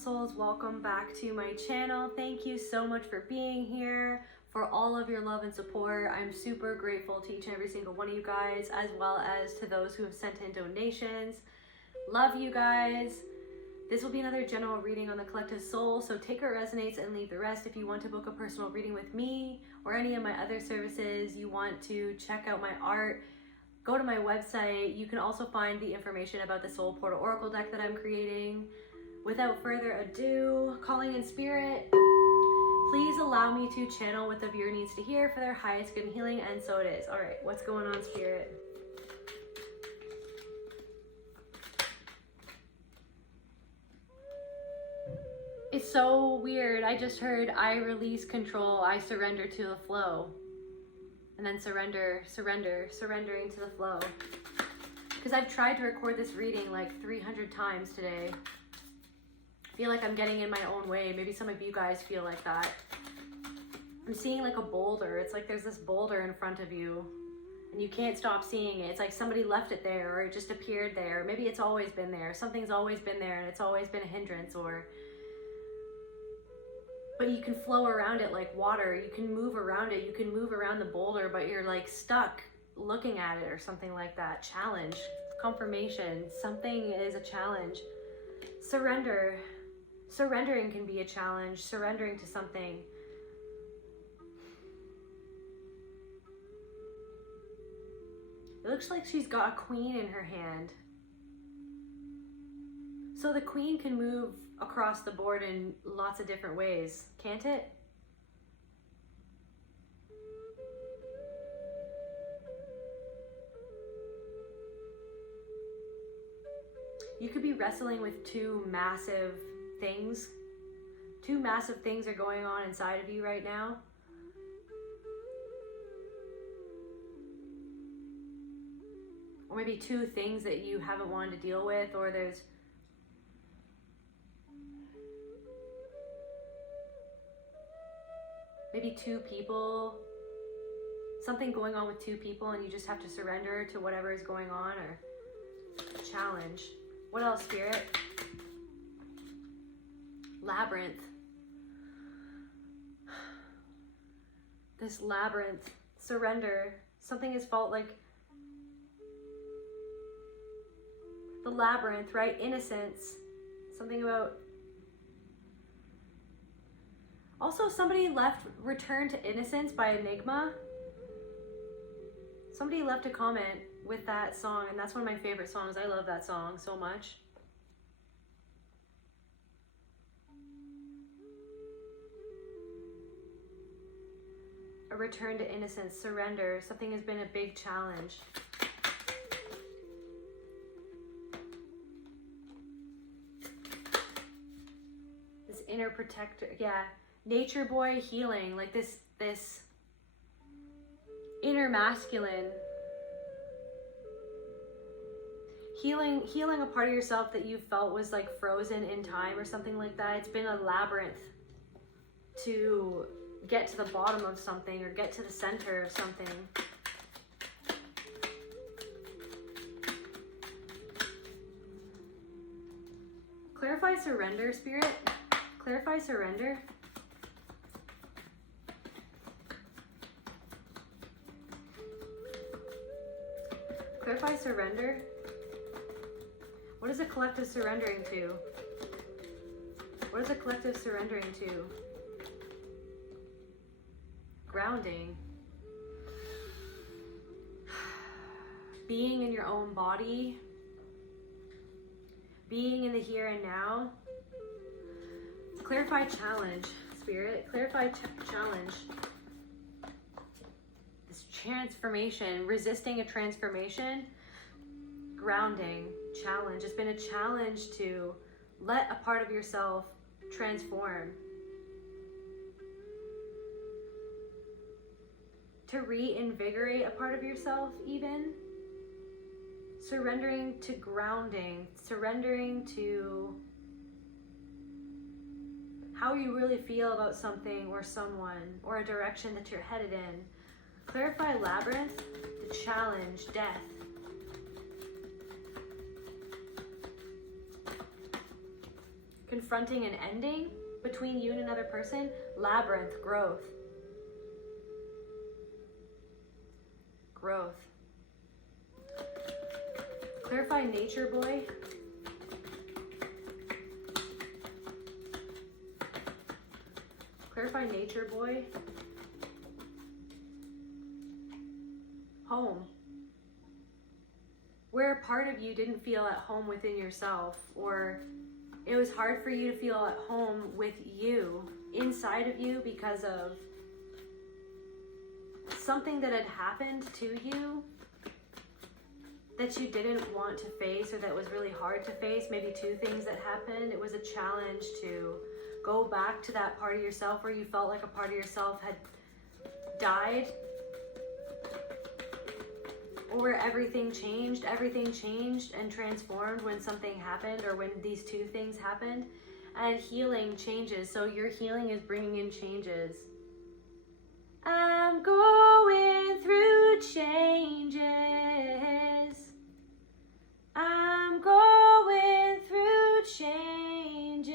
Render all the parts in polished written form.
souls, welcome back to my channel. Thank you so much for being here, for all of your love and support. I'm super grateful to each and every single one of you guys, as well as to those who have sent in donations. Love you guys. This will be another general reading on the collective soul, so take what resonates and leave the rest. If you want to book a personal reading with me or any of my other services, you want to check out my art, go to my website. You can also find the information about the Soul Portal Oracle deck that I'm creating. Without further ado, calling in spirit, please allow me to channel what the viewer needs to hear for their highest good and healing, and so it is. All right, what's going on, spirit? It's so weird. I just heard, I release control, I surrender to the flow. And then surrendering to the flow. Because I've tried to record this reading like 300 times today. I feel like I'm getting in my own way. Maybe some of you guys feel like that. I'm seeing like a boulder. It's like there's this boulder in front of you and you can't stop seeing it. It's like somebody left it there, or it just appeared there. Maybe it's always been there. Something's always been there and it's always been a hindrance, but you can flow around it like water. You can move around it. You can move around the boulder, but you're like stuck looking at it or something like that. Challenge, confirmation, something is a challenge. Surrendering can be a challenge, surrendering to something. It looks like she's got a queen in her hand. So the queen can move across the board in lots of different ways, can't it? You could be wrestling with two massive things. Two massive things are going on inside of you right now. Or maybe two things that you haven't wanted to deal with, or there's maybe two people, something going on with two people, and you just have to surrender to whatever is going on, or challenge. What else, spirit? Labyrinth. This labyrinth. Surrender. Something has felt like the labyrinth, right? Innocence. Something about... Also, somebody left Return to Innocence by Enigma. Somebody left a comment with that song, and that's one of my favorite songs. I love that song so much. A return to innocence, surrender. Something has been a big challenge. This inner protector, yeah. Nature boy healing, like this inner masculine. Healing a part of yourself that you felt was like frozen in time or something like that. It's been a labyrinth to get to the bottom of something or get to the center of something. Clarify surrender, spirit. Clarify surrender. Clarify surrender. What is a collective surrendering to? What is a collective surrendering to? Grounding. Being in your own body. Being in the here and now. Clarify challenge, spirit. Clarify challenge. This transformation, resisting a transformation. Grounding, challenge. It's been a challenge to let a part of yourself transform. To reinvigorate a part of yourself even. Surrendering to grounding. Surrendering to how you really feel about something or someone or a direction that you're headed in. Clarify labyrinth, the challenge, death. confronting an ending between you and another person. Labyrinth, growth. Growth. Clarify nature boy. Clarify nature boy. Home. Where a part of you didn't feel at home within yourself, or it was hard for you to feel at home with you, inside of you, because of something that had happened to you that you didn't want to face, or that was really hard to face. Maybe two things that happened. It was a challenge to go back to that part of yourself where you felt like a part of yourself had died, or where everything changed and transformed when something happened, or when these two things happened. And healing changes. So your healing is bringing in changes. I'm going through changes. I'm going through changes.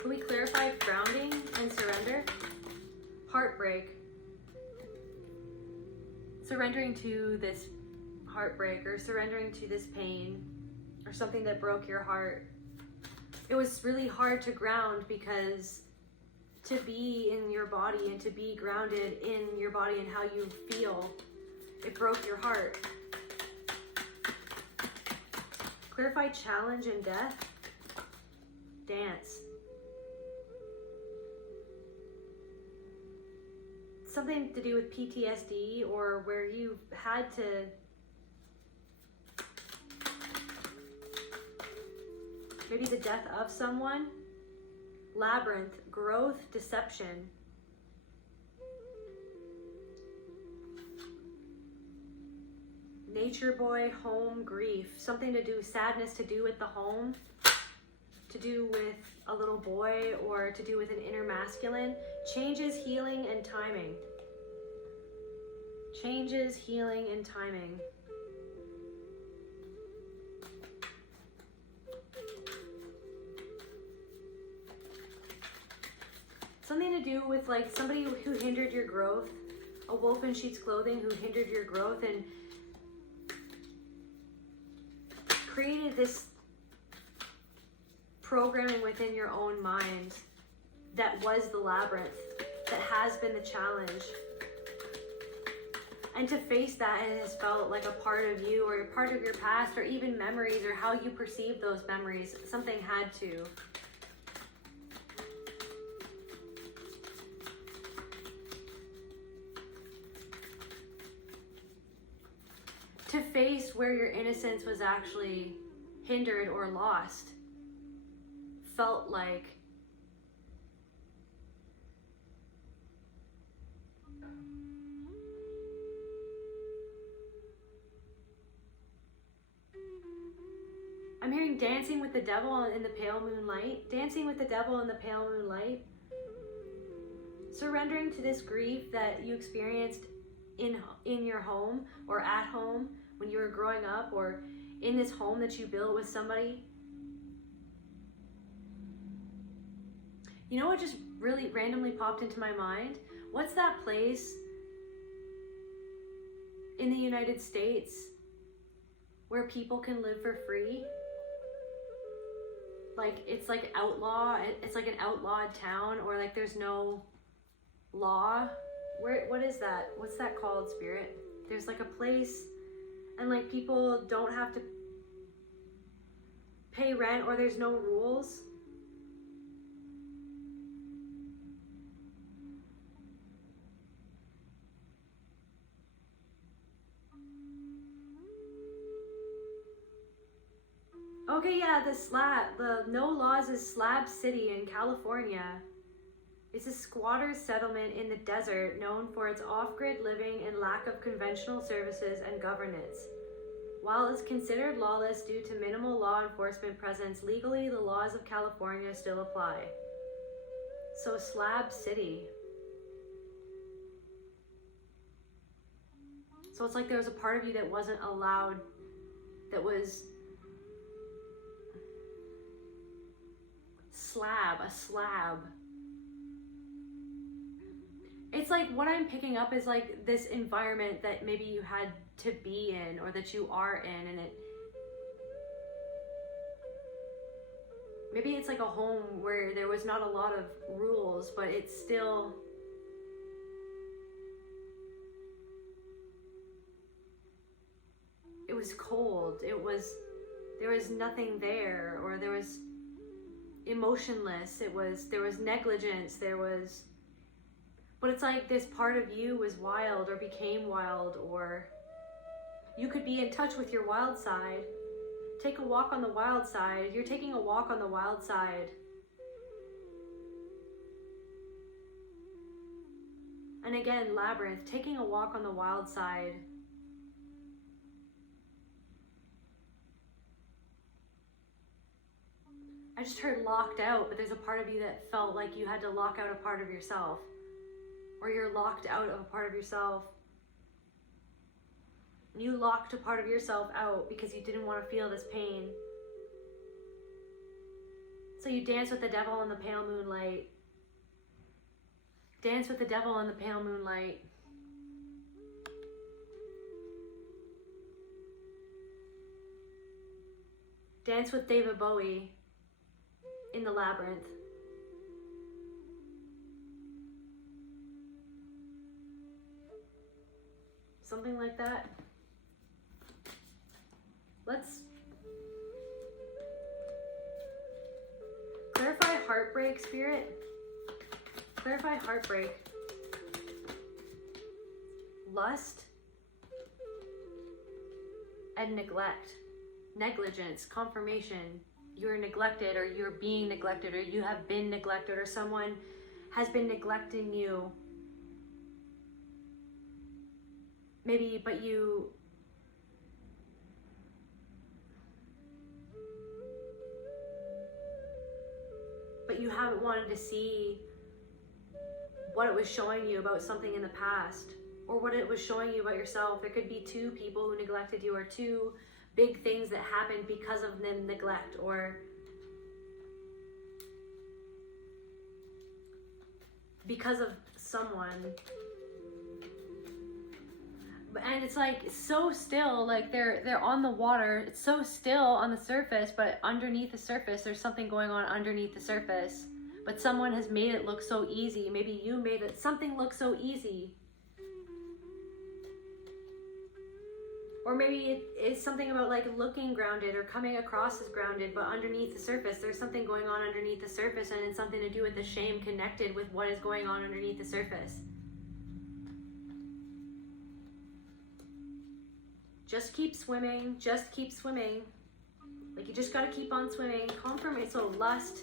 Can we clarify grounding and surrender? Heartbreak. Surrendering to this heartbreak, or surrendering to this pain, or something that broke your heart. It was really hard to ground, because to be in your body and to be grounded in your body and how you feel, it broke your heart. Clarify challenge and death. Dance. Something to do with PTSD, or where you had to maybe the death of someone. Labyrinth, growth, deception. Nature boy, home, grief. Something to do, sadness to do with the home, to do with a little boy, or to do with an inner masculine. Changes, healing, and timing. Changes, healing, and timing. Something to do with like somebody who hindered your growth. A wolf in sheep's clothing who hindered your growth and created this programming within your own mind that was the labyrinth, that has been the challenge. And to face that, it has felt like a part of you, or a part of your past, or even memories, or how you perceive those memories. Something had to. To face where your innocence was actually hindered or lost felt like I'm hearing dancing with the devil in the pale moonlight. Dancing with the devil in the pale moonlight. Surrendering to this grief that you experienced in your home, or at home when you were growing up, or in this home that you built with somebody. You know what just really randomly popped into my mind? What's that place in the United States where people can live for free? Like, it's like outlaw, it's like an outlawed town, or like there's no law. What is that? What's that called, Spirit? There's like a place, and like people don't have to pay rent, or there's no rules. Okay, yeah, the No Laws is Slab City in California. It's a squatter settlement in the desert known for its off-grid living and lack of conventional services and governance. While it's considered lawless due to minimal law enforcement presence, legally the laws of California still apply. So Slab City. So it's like there was a part of you that wasn't allowed, that was a slab. It's like what I'm picking up is like this environment that maybe you had to be in or that you are in, and maybe it's like a home where there was not a lot of rules, but it's still, it was cold, there was nothing there, or there was emotionless, there was negligence, but it's like this part of you was wild or became wild, or you could be in touch with your wild side. Take a walk on the wild side. You're taking a walk on the wild side. And again, labyrinth, taking a walk on the wild side. I just heard locked out, but there's a part of you that felt like you had to lock out a part of yourself. Or you're locked out of a part of yourself. You locked a part of yourself out because you didn't want to feel this pain. So you dance with the devil in the pale moonlight. Dance with the devil in the pale moonlight. Dance with David Bowie in the labyrinth. Something like that. Let's clarify heartbreak, Spirit. Clarify heartbreak. Lust and neglect. Negligence, confirmation. You're neglected, or you're being neglected, or you have been neglected, or someone has been neglecting you. Maybe, but you haven't wanted to see what it was showing you about something in the past, or what it was showing you about yourself. There could be two people who neglected you, or two big things that happened because of the neglect, or because of someone. And it's like so still, like they're on the water, it's so still on the surface, but underneath the surface there's something going on underneath the surface. But someone has made it look so easy. Maybe you made it something look so easy. Or maybe it's something about like looking grounded or coming across as grounded, but underneath the surface there's something going on underneath the surface, and it's something to do with the shame connected with what is going on underneath the surface. Just keep swimming, just keep swimming. Like you just gotta keep on swimming. Confirmation, so lust.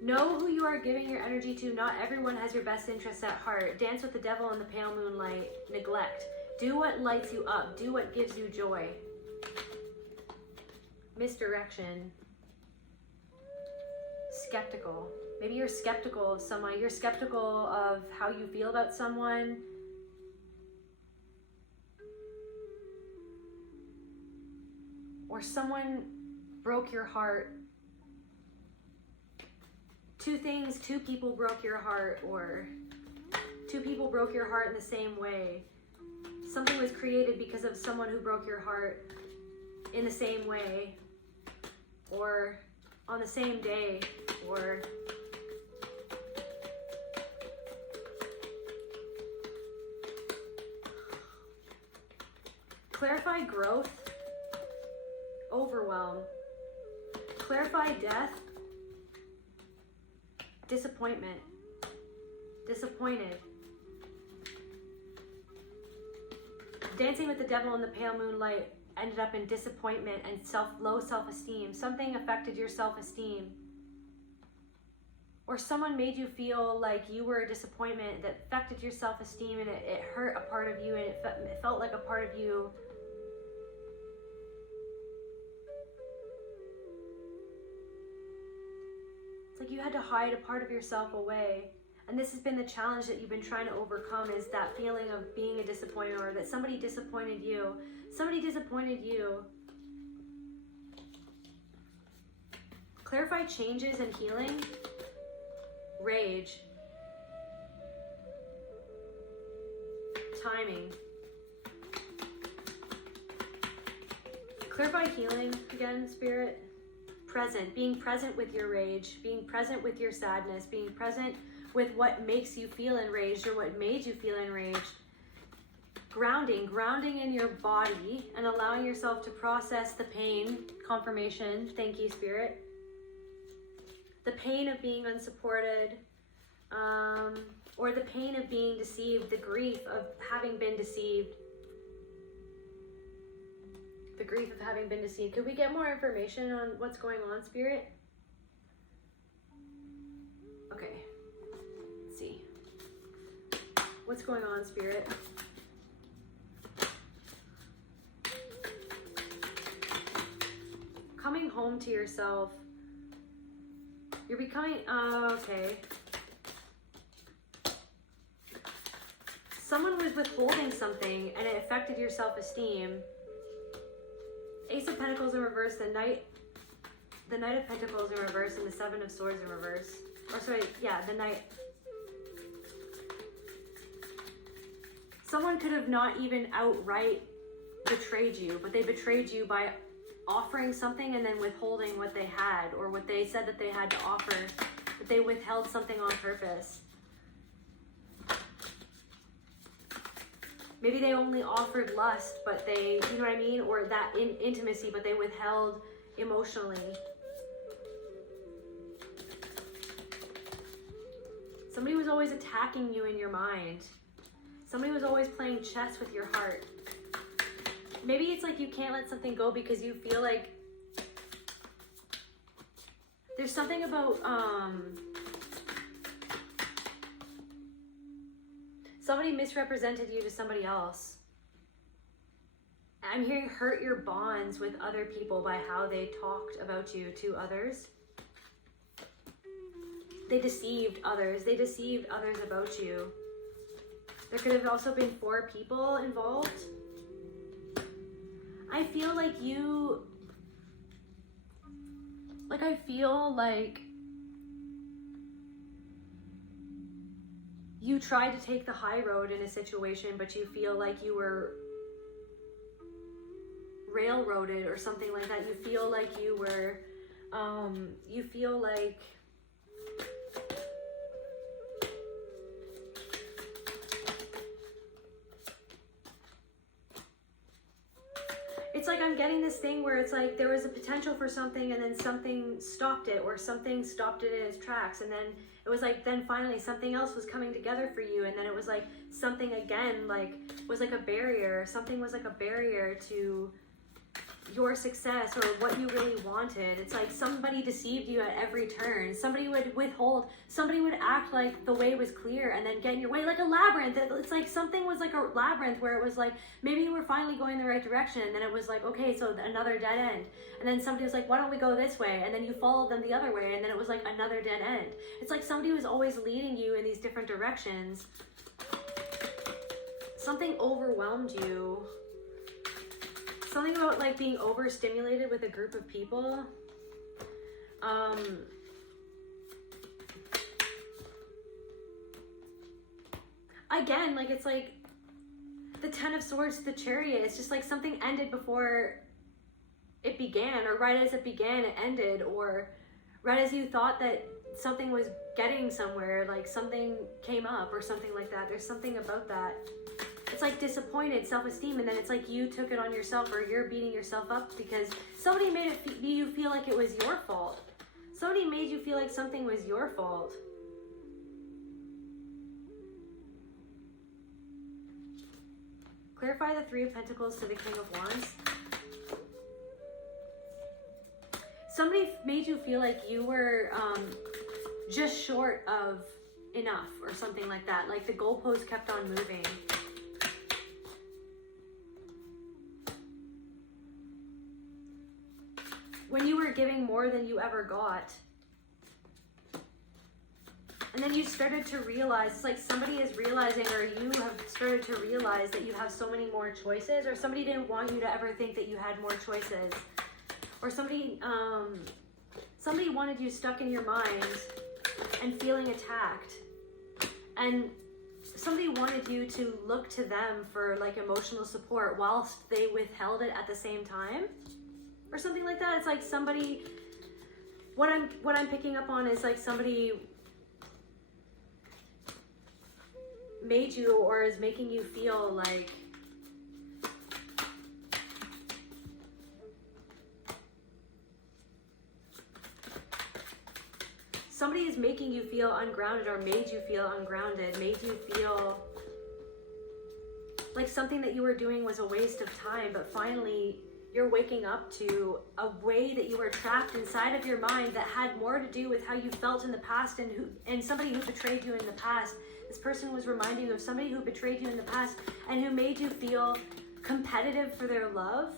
Know who you are giving your energy to. Not everyone has your best interests at heart. Dance with the devil in the pale moonlight. Neglect. Do what lights you up. Do what gives you joy. Misdirection. Skeptical. Maybe you're skeptical of someone. You're skeptical of how you feel about someone. Or someone broke your heart. Two people broke your heart, or two people broke your heart in the same way. Something was created because of someone who broke your heart in the same way, or on the same day, or clarify growth. Overwhelm. Clarify death. Disappointment. Disappointed. Dancing with the devil in the pale moonlight. ended up in disappointment and low self-esteem. Something affected your self-esteem. Or someone made you feel like you were a disappointment that affected your self-esteem, and it hurt a part of you, and it felt like a part of you it's like you had to hide a part of yourself away. And this has been the challenge that you've been trying to overcome, is that feeling of being a disappointment, or that somebody disappointed you. Somebody disappointed you. Clarify changes and healing. Rage. Timing. Clarify healing again, Spirit. Present. Being present with your rage. Being present with your sadness. Being present with what makes you feel enraged or what made you feel enraged. Grounding in your body and allowing yourself to process the pain. Confirmation. Thank you, Spirit. The pain of being unsupported, or the pain of being deceived, the grief of having been deceived. The grief of having been deceived. Could we get more information on what's going on, Spirit? Okay. Let's see. What's going on, Spirit? Coming home to yourself. You're becoming, okay. Someone was withholding something and it affected your self-esteem. Ace of Pentacles in reverse, the Knight of Pentacles in reverse, and the Seven of Swords in reverse. Or sorry, yeah, the Knight. Someone could have not even outright betrayed you, but they betrayed you by offering something and then withholding what they had, or what they said that they had to offer, but they withheld something on purpose. Maybe they only offered lust, but they, you know what I mean? Or that intimacy, but they withheld emotionally. Somebody was always attacking you in your mind. Somebody was always playing chess with your heart. Maybe it's like you can't let something go because you feel like there's something about somebody misrepresented you to somebody else. I'm hearing hurt your bonds with other people by how they talked about you to others. They deceived others. They deceived others about you. There could have also been 4 people involved. I feel like I feel like you tried to take the high road in a situation, but you feel like you were railroaded or something like that. You feel like you were, you feel like it's like I'm getting this thing where it's like there was a potential for something and then something stopped it, or something stopped it in its tracks, and then it was like then finally something else was coming together for you, and then it was like something again like was like a barrier. Something was like a barrier to your success or what you really wanted. It's like somebody deceived you at every turn. Somebody would withhold, somebody would act like the way was clear and then get in your way, like a labyrinth. It's like something was like a labyrinth where it was like maybe you were finally going the right direction, and then it was like, okay, so another dead end, and then somebody was like, why don't we go this way, and then you followed them the other way, and then it was like another dead end. It's like somebody was always leading you in these different directions. Something overwhelmed you. Something about like being overstimulated with a group of people. Again, like it's like the 10 of Swords, the Chariot. It's just like something ended before it began, or right as it began, it ended, or right as you thought that something was getting somewhere, like something came up or something like that. There's something about that. It's like disappointed self-esteem, and then it's like you took it on yourself, or you're beating yourself up because somebody made you feel like it was your fault. Somebody made you feel like something was your fault. Clarify the 3 of Pentacles to the King of Wands. somebody made you feel like you were just short of enough or something like that. Like the goalpost kept on moving. When you were giving more than you ever got. And then you started to realize, it's like somebody is realizing, or you have started to realize that you have so many more choices, or somebody didn't want you to ever think that you had more choices. Or somebody wanted you stuck in your mind and feeling attacked. And somebody wanted you to look to them for like emotional support whilst they withheld it at the same time. Or something like that. It's like somebody, what I'm picking up on is like somebody made you or is making you feel like somebody is making you feel ungrounded, or made you feel ungrounded, made you feel like something that you were doing was a waste of time, but finally you're waking up to a way that you were trapped inside of your mind that had more to do with how you felt in the past, and somebody who betrayed you in the past. This person was reminding you of somebody who betrayed you in the past and who made you feel competitive for their love,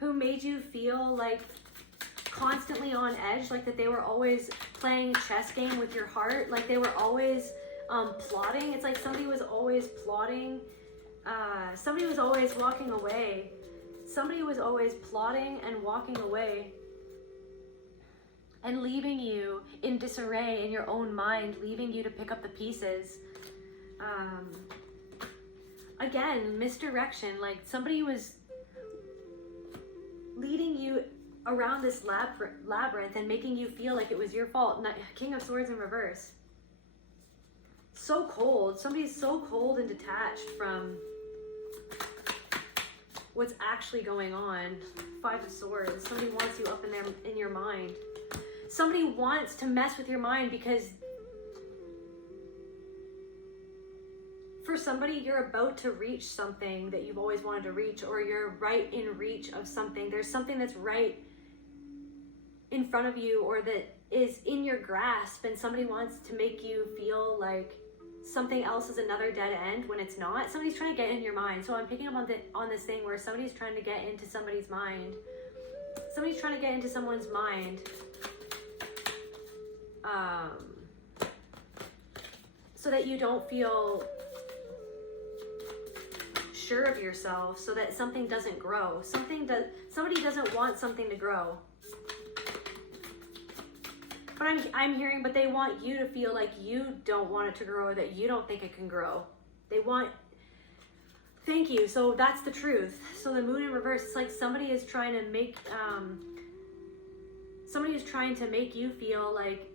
who made you feel like constantly on edge, like that they were always playing a chess game with your heart, like they were always plotting. It's like somebody was always plotting, somebody was always walking away. Somebody was always plotting and walking away and leaving you in disarray in your own mind, leaving you to pick up the pieces. Again, misdirection, like somebody was leading you around this labyrinth and making you feel like it was your fault. King of Swords in reverse. So cold. Somebody's so cold and detached from what's actually going on. Five of Swords. Somebody wants you up in your mind. Somebody wants to mess with your mind because for somebody, you're about to reach something that you've always wanted to reach, or you're right in reach of something. There's something that's right in front of you, or that is in your grasp, and somebody wants to make you feel like something else is another dead end when it's not. Somebody's trying to get in your mind. So I'm picking up on this thing where somebody's trying to get into somebody's mind. Somebody's trying to get into someone's mind. So that you don't feel sure of yourself, so that something doesn't grow. Somebody doesn't want something to grow. But I'm hearing, but they want you to feel like you don't want it to grow, or that you don't think it can grow. They want, thank you. So that's the truth. So the moon in reverse, it's like somebody is trying to make, you feel like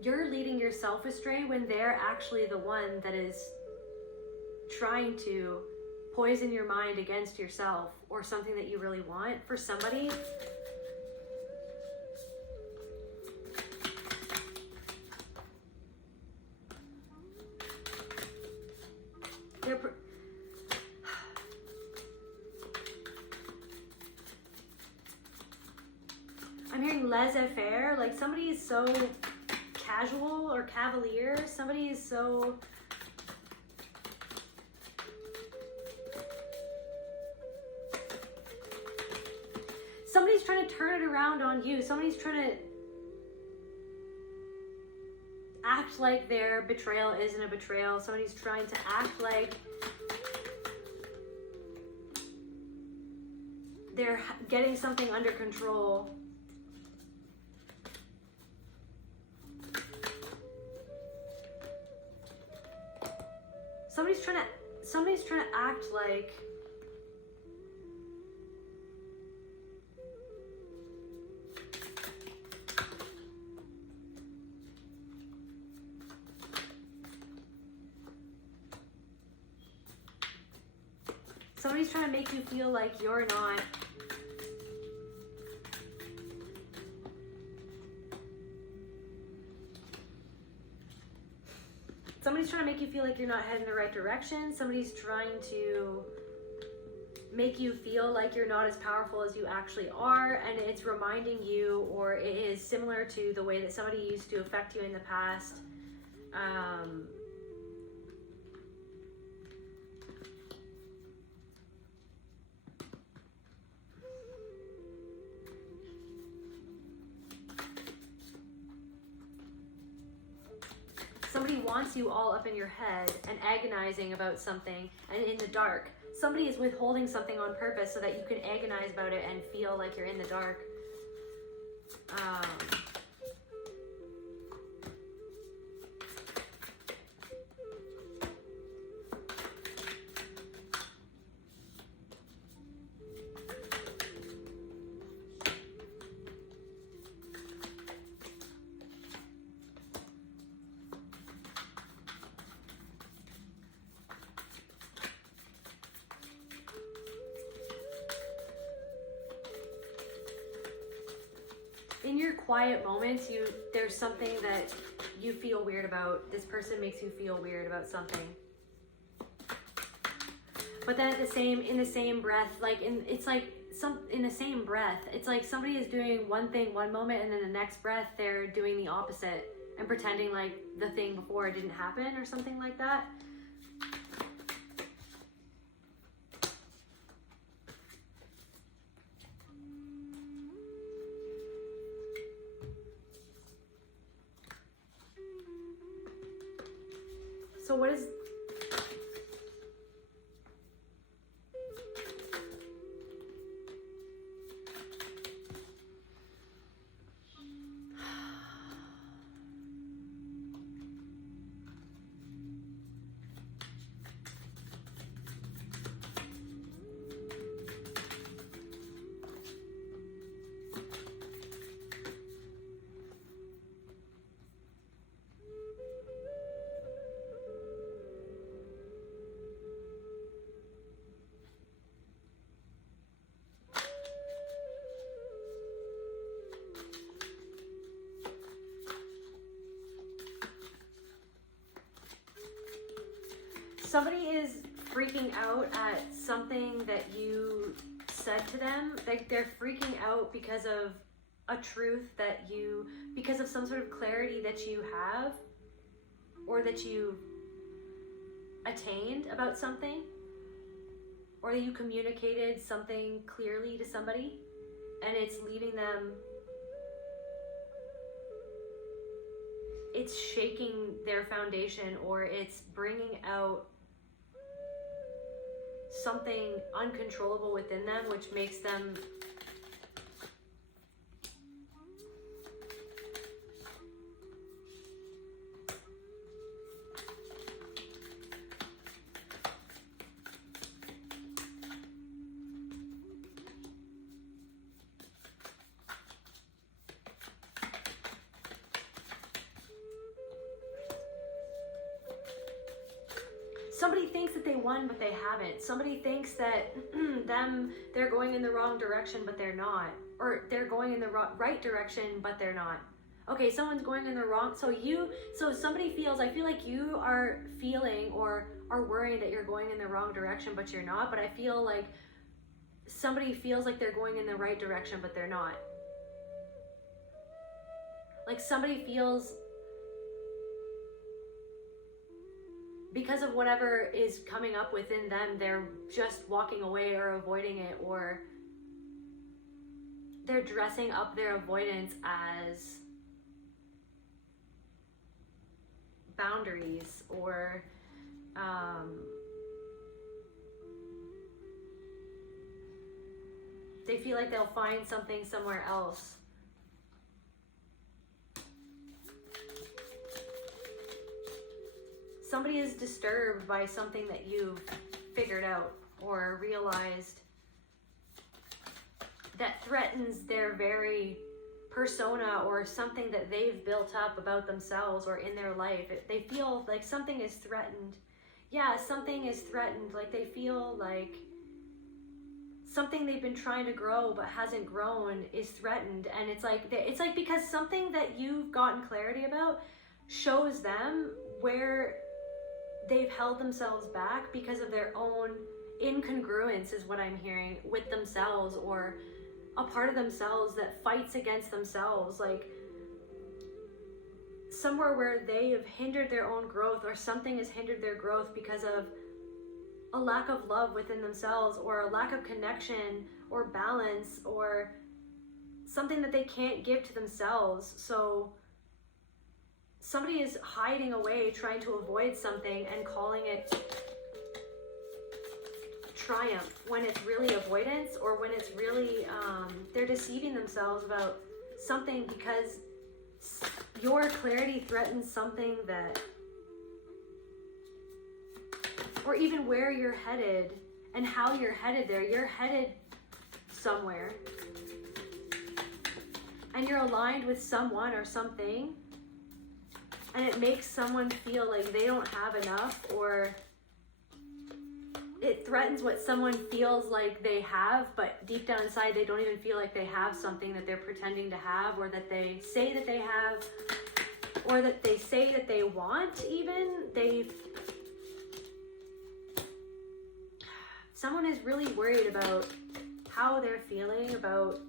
you're leading yourself astray when they're actually the one that is trying to poison your mind against yourself or something that you really want for somebody. I'm hearing laissez-faire, like somebody is so casual or cavalier. Somebody is so somebody's trying to turn it around on you. Somebody's trying to act like their betrayal isn't a betrayal. Somebody's trying to act like they're getting something under control. Somebody's trying to act like somebody's trying to make you feel like you're not Somebody's trying to make you feel like you're not heading in the right direction. Somebody's trying to make you feel like you're not as powerful as you actually are, and it's reminding you, or it is similar to the way that somebody used to affect you in the past. Somebody wants you all up in your head and agonizing about something and in the dark. Somebody is withholding something on purpose so that you can agonize about it and feel like you're in the dark. In your quiet moments, there's something that you feel weird about. This person makes you feel weird about something. But then in the same breath, in the same breath, it's like somebody is doing one thing one moment, and then the next breath they're doing the opposite and pretending like the thing before didn't happen or something like that. So what is... Somebody is freaking out at something that you said to them. Like they're freaking out because of a truth because of some sort of clarity that you have or that you attained about something, or that you communicated something clearly to somebody, and it's leaving them, it's shaking their foundation, or it's bringing out something uncontrollable within them, which makes them somebody thinks that they won, but they haven't. Somebody thinks that they're going in the wrong direction, but they're not. Or they're going in the right direction, but they're not. Okay, someone's going in the wrong... So somebody feels... I feel like you are feeling or are worrying that you're going in the wrong direction, but you're not. But I feel like somebody feels like they're going in the right direction, but they're not. Like somebody feels... because of whatever is coming up within them, they're just walking away or avoiding it, or they're dressing up their avoidance as boundaries, or they feel like they'll find something somewhere else. Somebody is disturbed by something that you've figured out or realized that threatens their very persona, or something that they've built up about themselves or in their life. They feel like something is threatened. Yeah, something is threatened. Like they feel like something they've been trying to grow but hasn't grown is threatened. And it's like because something that you've gotten clarity about shows them where they've held themselves back because of their own incongruence is what I'm hearing with themselves, or a part of themselves that fights against themselves, like somewhere where they have hindered their own growth, or something has hindered their growth because of a lack of love within themselves, or a lack of connection or balance, or something that they can't give to themselves. So somebody is hiding away, trying to avoid something and calling it triumph, when it's really avoidance, or when it's really they're deceiving themselves about something because your clarity threatens something that, or even where you're headed and how you're headed there. You're headed somewhere and you're aligned with someone or something, and it makes someone feel like they don't have enough, or it threatens what someone feels like they have, but deep down inside they don't even feel like they have something that they're pretending to have, or that they say that they have, or that they say that they want. Even someone is really worried about how they're feeling, about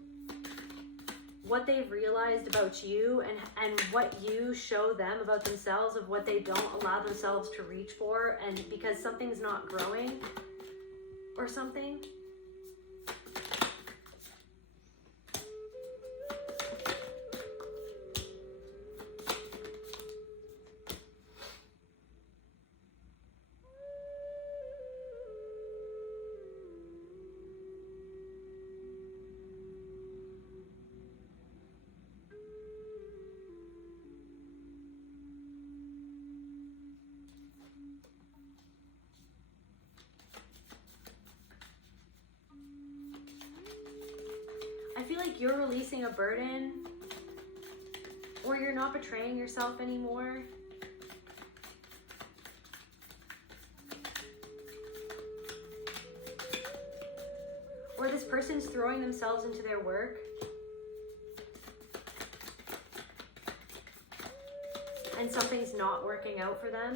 what they've realized about you, and what you show them about themselves, of what they don't allow themselves to reach for, and because something's not growing or something. I feel like you're releasing a burden, or you're not betraying yourself anymore. Or this person's throwing themselves into their work and something's not working out for them.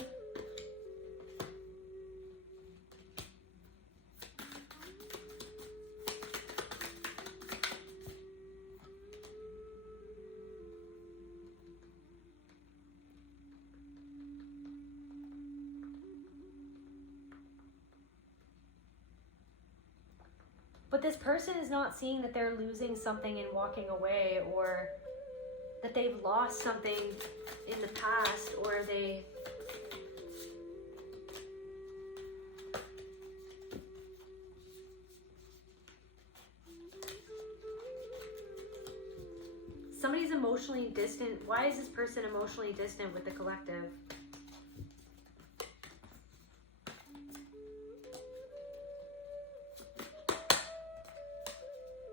But this person is not seeing that they're losing something and walking away, or that they've lost something in the past, or somebody's emotionally distant. Why is this person emotionally distant with the collective?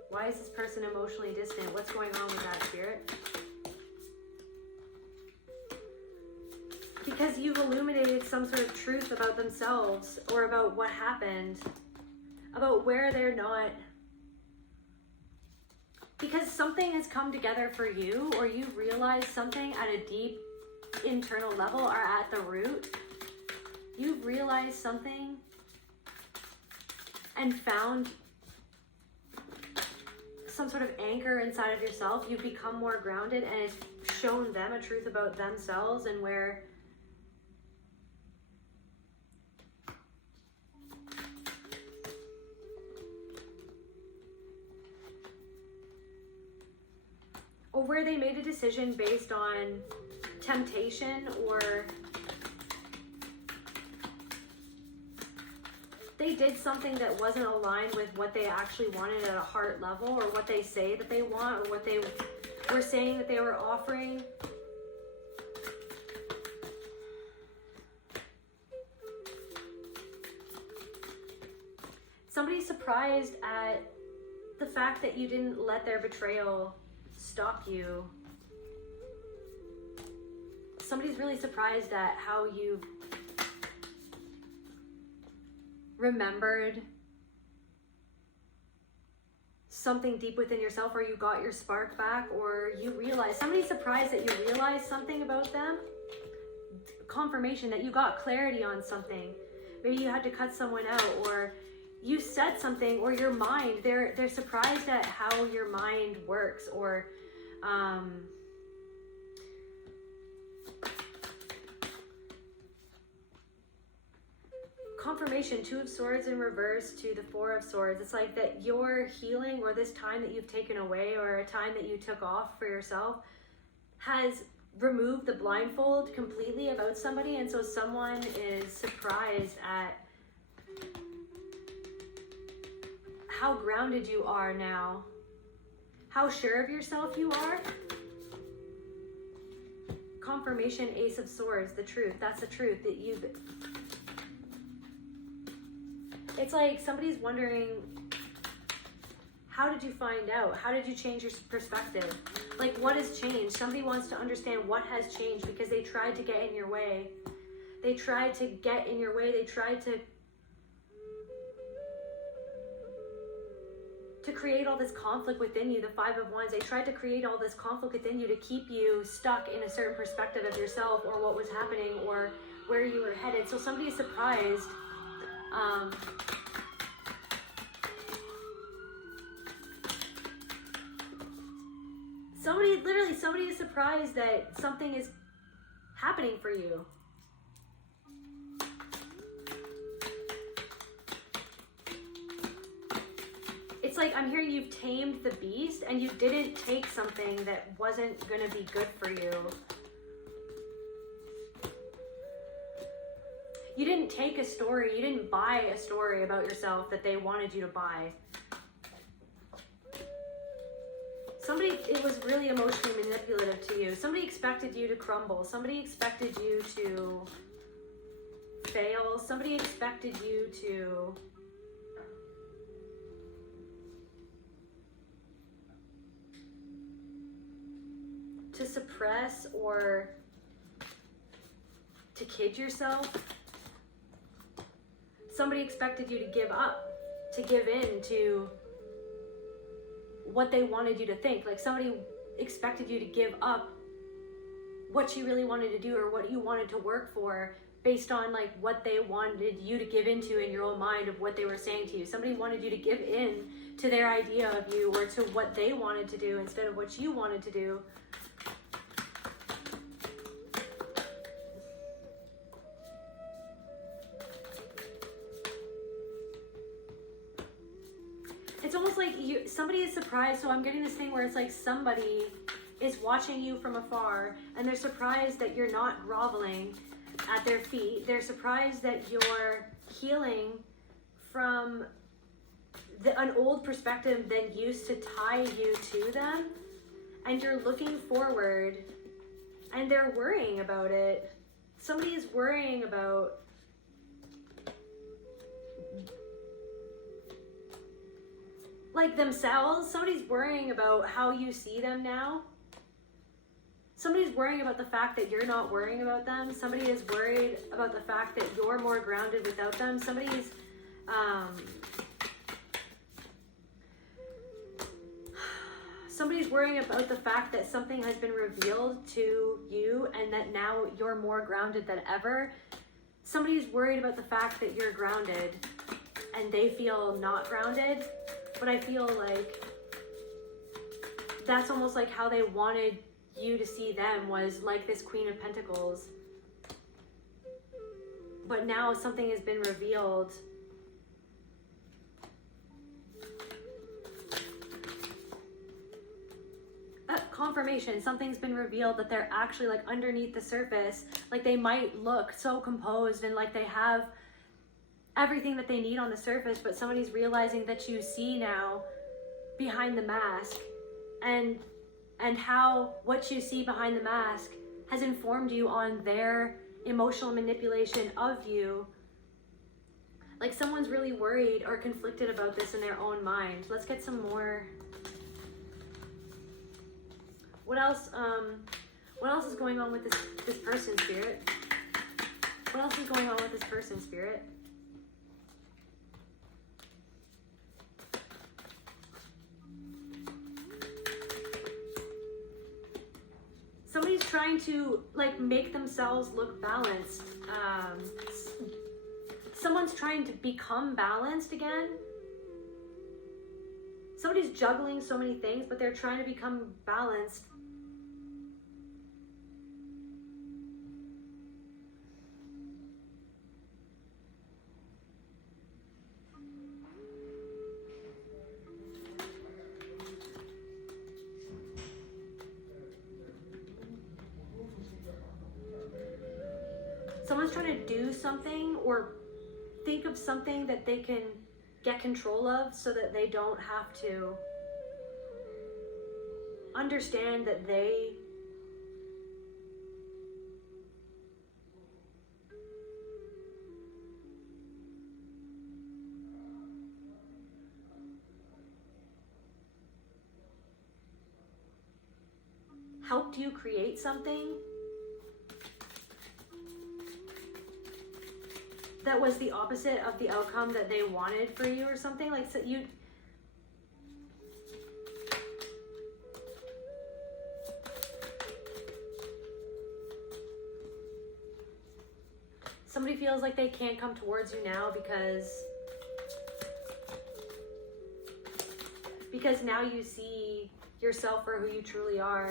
Why is this person emotionally distant? What's going on with that, Spirit? Because you've illuminated some sort of truth about themselves, or about what happened, about where they're not. Because something has come together for you, or you've realized something at a deep internal level, or at the root. You've realized something and found some sort of anchor inside of yourself. You've become more grounded, and it's shown them a truth about themselves, and where they made a decision based on temptation, or they did something that wasn't aligned with what they actually wanted at a heart level, or what they say that they want, or what they were saying that they were offering. Somebody's surprised at the fact that you didn't let their betrayal stop you. Somebody's really surprised at how you've remembered something deep within yourself, or you got your spark back, or you realized, somebody's surprised that you realized something about them. Confirmation that you got clarity on something. Maybe you had to cut someone out, or you said something, or your mind, they're surprised at how your mind works, or confirmation, 2 of Swords in reverse to the 4 of Swords. It's like that your healing, or this time that you've taken away, or a time that you took off for yourself, has removed the blindfold completely about somebody. And so someone is surprised at how grounded you are now, how sure of yourself you are. Confirmation, Ace of Swords, the truth. That's the truth that you've... It's like somebody's wondering, how did you find out? How did you change your perspective? Like, what has changed? Somebody wants to understand what has changed because they tried to get in your way. They tried to get in your way. They tried to create all this conflict within you, the 5 of Wands. They tried to create all this conflict within you to keep you stuck in a certain perspective of yourself, or what was happening, or where you were headed. So somebody is surprised. Somebody is surprised that something is happening for you. It's like I'm hearing you've tamed the beast, and you didn't take something that wasn't going to be good for you. You didn't take a story, you didn't buy a story about yourself that they wanted you to buy. Somebody, it was really emotionally manipulative to you. Somebody expected you to crumble. Somebody expected you to fail. Somebody expected you to suppress, or to kid yourself. Somebody expected you to give up, to give in to what they wanted you to think. Like somebody expected you to give up what you really wanted to do, or what you wanted to work for, based on like what they wanted you to give into in your own mind of what they were saying to you. Somebody wanted you to give in to their idea of you, or to what they wanted to do instead of what you wanted to do. It's almost like somebody is surprised. So I'm getting this thing where it's like somebody is watching you from afar, and they're surprised that you're not groveling at their feet. They're surprised that you're healing from an old perspective that used to tie you to them, and you're looking forward, and they're worrying about it. Somebody is worrying about like themselves. Somebody's worrying about how you see them now. Somebody's worrying about the fact that you're not worrying about them. Somebody is worried about the fact that you're more grounded without them. Somebody's worrying about the fact that something has been revealed to you, and that now you're more grounded than ever. Somebody's worried about the fact that you're grounded and they feel not grounded. But I feel like that's almost like how they wanted you to see them, was like this Queen of Pentacles. But now something has been revealed. Confirmation, something's been revealed, that they're actually like underneath the surface. Like they might look so composed and like they have everything that they need on the surface, but somebody's realizing that you see now behind the mask, and how what you see behind the mask has informed you on their emotional manipulation of you. Like someone's really worried or conflicted about this in their own mind. Let's get some more. What else is going on with this person, Spirit? What else is going on with this person, Spirit? Somebody's trying to like make themselves look balanced. Someone's trying to become balanced again. Somebody's juggling so many things, but they're trying to become balanced. Someone's trying to do something or think of something that they can get control of so that they don't have to understand that they helped you create something that was the opposite of the outcome that they wanted for you or something. Like, so you, somebody feels like they can't come towards you now because now you see yourself for who you truly are.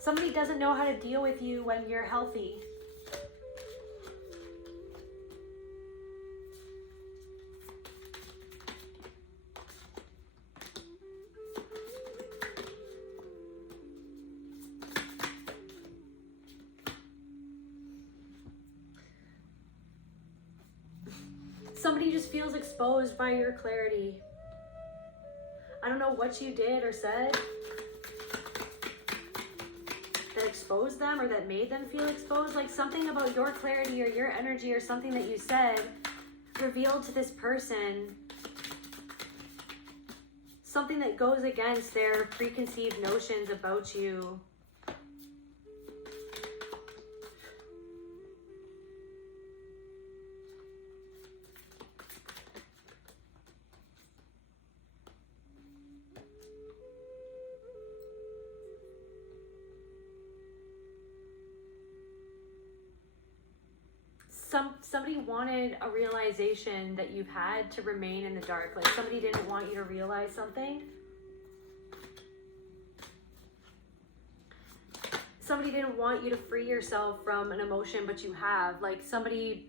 Somebody doesn't know how to deal with you when you're healthy. Somebody just feels exposed by your clarity. I don't know what you did or said that exposed them or that made them feel exposed. Like something about your clarity or your energy or something that you said revealed to this person something that goes against their preconceived notions about you. Somebody wanted a realization that you've had to remain in the dark. Like somebody didn't want you to realize something. Somebody didn't want you to free yourself from an emotion, but you have. Like somebody...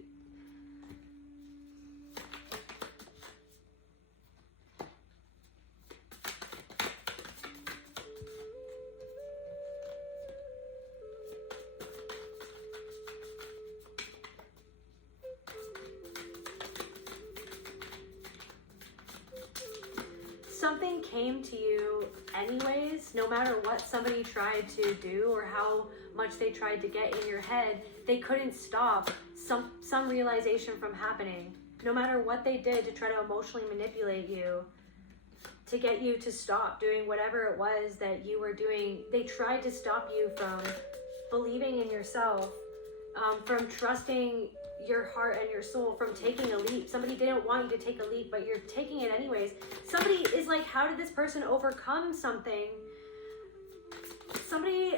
Something came to you anyways, no matter what somebody tried to do or how much they tried to get in your head, they couldn't stop some realization from happening. No matter what they did to try to emotionally manipulate you, to get you to stop doing whatever it was that you were doing, they tried to stop you from believing in yourself, from trusting your heart and your soul, from taking a leap. Somebody didn't want you to take a leap, but you're taking it anyways. Somebody is like, how did this person overcome something? Somebody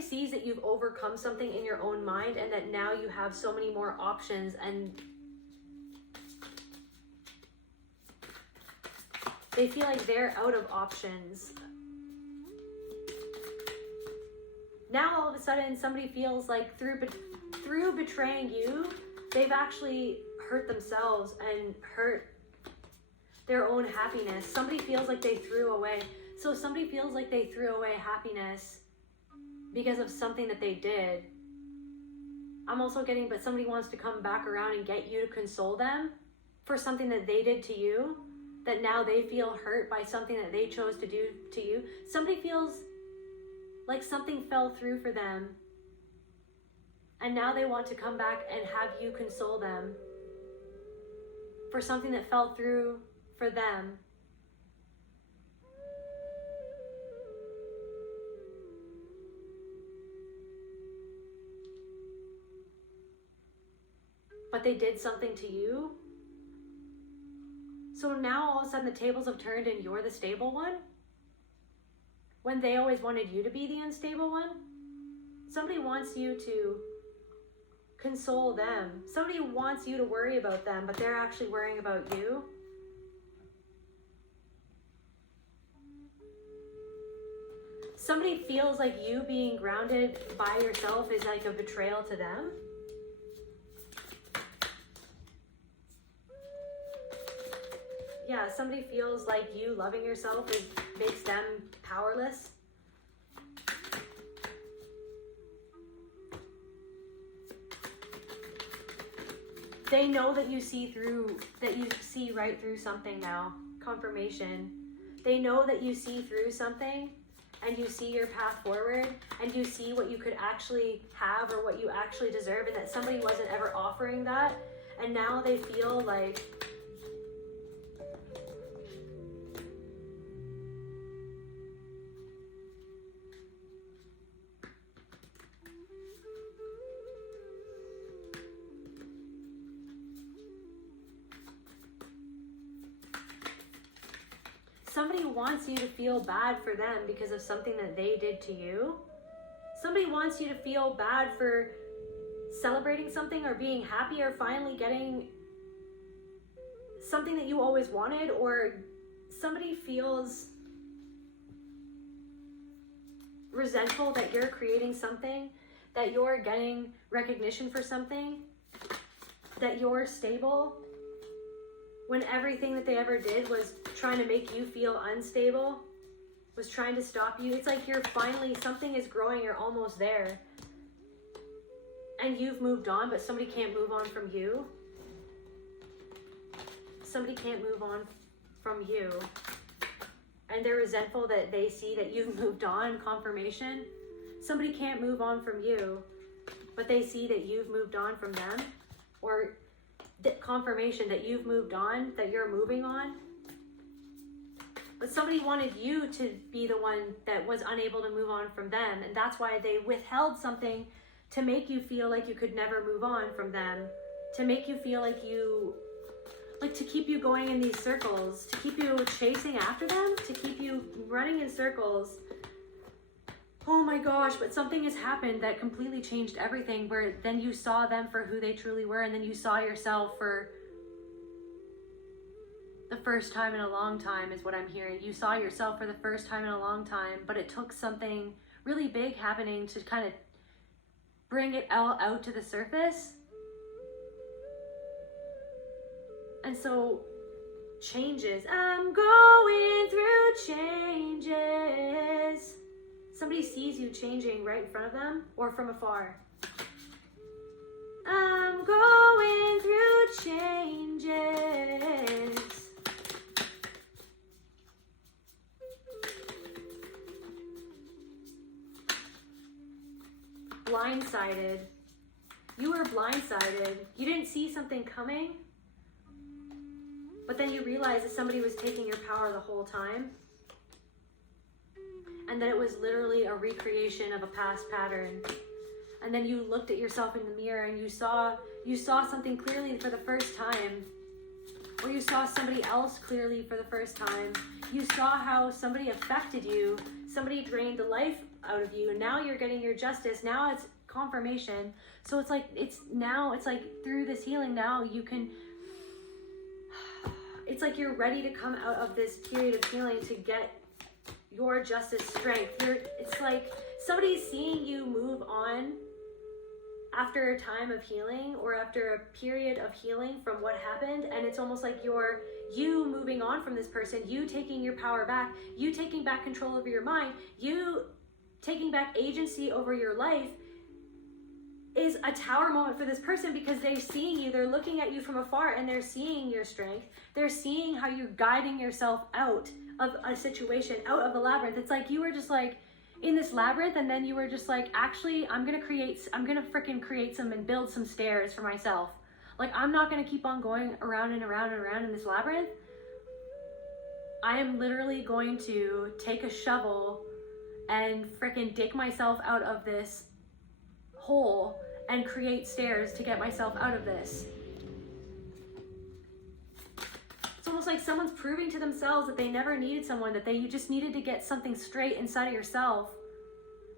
sees that you've overcome something in your own mind and that now you have so many more options, and they feel like they're out of options. Now all of a sudden somebody feels like through betraying you, they've actually hurt themselves and hurt their own happiness. Somebody feels like they threw away. So somebody feels like they threw away happiness because of something that they did. I'm also getting, but somebody wants to come back around and get you to console them for something that they did to you, that now they feel hurt by something that they chose to do to you. Somebody feels like something fell through for them, and now they want to come back and have you console them for something that fell through for them. but they did something to you. So now all of a sudden the tables have turned and you're the stable one, when they always wanted you to be the unstable one. Somebody wants you to console them. Somebody wants you to worry about them, but they're actually worrying about you. Somebody feels like you being grounded by yourself is like a betrayal to them. Yeah, somebody feels like you loving yourself makes them powerless. They know that you see right through something now. Confirmation. They know that you see through something, and you see your path forward, and you see what you could actually have or what you actually deserve, and that somebody wasn't ever offering that, and now they feel like somebody wants you to feel bad for them because of something that they did to you. Somebody wants you to feel bad for celebrating something or being happy or finally getting something that you always wanted, or somebody feels resentful that you're creating something, that you're getting recognition for something, that you're stable, when everything that they ever did was trying to make you feel unstable, was trying to stop you. It's like you're finally, something is growing, you're almost there. And you've moved on, but somebody can't move on from you. Somebody can't move on from you. And they're resentful that they see that you've moved on, confirmation. Somebody can't move on from you, but they see that you've moved on from them, or confirmation that you've moved on, that you're moving on. But somebody wanted you to be the one that was unable to move on from them, and that's why they withheld something to make you feel like you could never move on from them, to make you feel like to keep you going in these circles, to keep you chasing after them, to keep you running in circles. Oh my gosh, but something has happened that completely changed everything, where then you saw them for who they truly were, and then you saw yourself for the first time in a long time, is what I'm hearing. You saw yourself for the first time in a long time, but it took something really big happening to kind of bring it all out to the surface. And so changes, I'm going through changes. Somebody sees you changing right in front of them or from afar. I'm going through changes. Blindsided. You were blindsided. You didn't see something coming, but then you realized that somebody was taking your power the whole time. And that it was literally a recreation of a past pattern. And then you looked at yourself in the mirror and you saw something clearly for the first time. Or you saw somebody else clearly for the first time. You saw how somebody affected you. Somebody drained the life out of you. And now you're getting your justice. Now it's confirmation. So it's like through this healing now you can, it's like you're ready to come out of this period of healing to get your justice strength. It's like somebody's seeing you move on after a time of healing or after a period of healing from what happened, and it's almost like you moving on from this person, you taking your power back, you taking back control over your mind, you taking back agency over your life is a tower moment for this person, because they're seeing you, they're looking at you from afar, and they're seeing your strength. They're seeing how you're guiding yourself out of a situation, out of the labyrinth. It's like you were just like in this labyrinth, and then you were just like, actually, I'm gonna freaking create some and build some stairs for myself. Like, I'm not gonna keep on going around and around and around in this labyrinth. I am literally going to take a shovel and freaking dig myself out of this hole and create stairs to get myself out of this. someone's proving to themselves that they never needed someone, that you just needed to get something straight inside of yourself.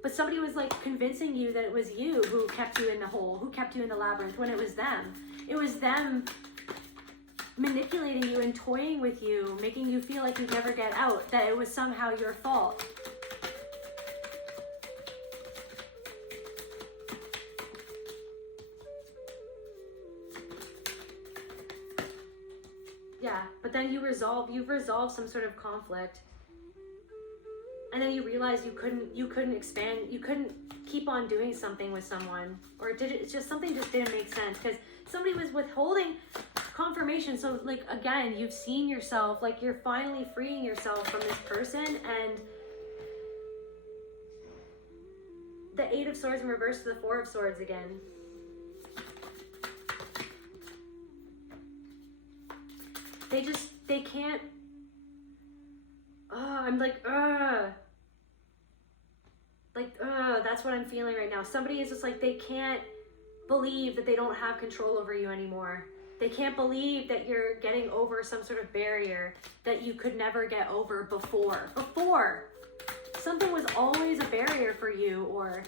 But somebody was like convincing you that it was you who kept you in the hole, who kept you in the labyrinth, when it was them. It was them manipulating you and toying with you, making you feel like you'd never get out, that it was somehow your fault. Yeah, but then you've resolved some sort of conflict. And then you realize you couldn't expand, you couldn't keep on doing something with someone, or it's just something just didn't make sense because somebody was withholding confirmation. So like, again, you've seen yourself, like you're finally freeing yourself from this person, and the 8 of Swords in reverse to the 4 of Swords again. They can't, I'm like, that's what I'm feeling right now. Somebody is just like, they can't believe that they don't have control over you anymore. They can't believe that you're getting over some sort of barrier that you could never get over before. Something was always a barrier for you, or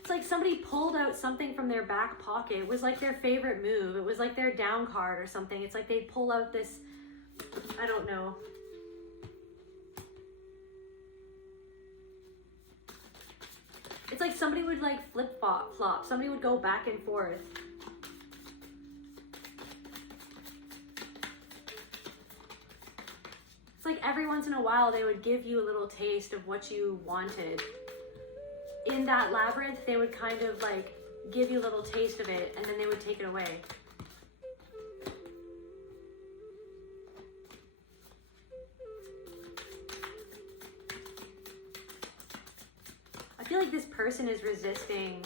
it's like somebody pulled out something from their back pocket. It was like their favorite move. It was like their down card or something. It's like they pull out this, I don't know. It's like somebody would like flip-flop. Somebody would go back and forth. It's like every once in a while they would give you a little taste of what you wanted. In that labyrinth, they would kind of like give you a little taste of it, and then they would take it away. I feel like this person is resisting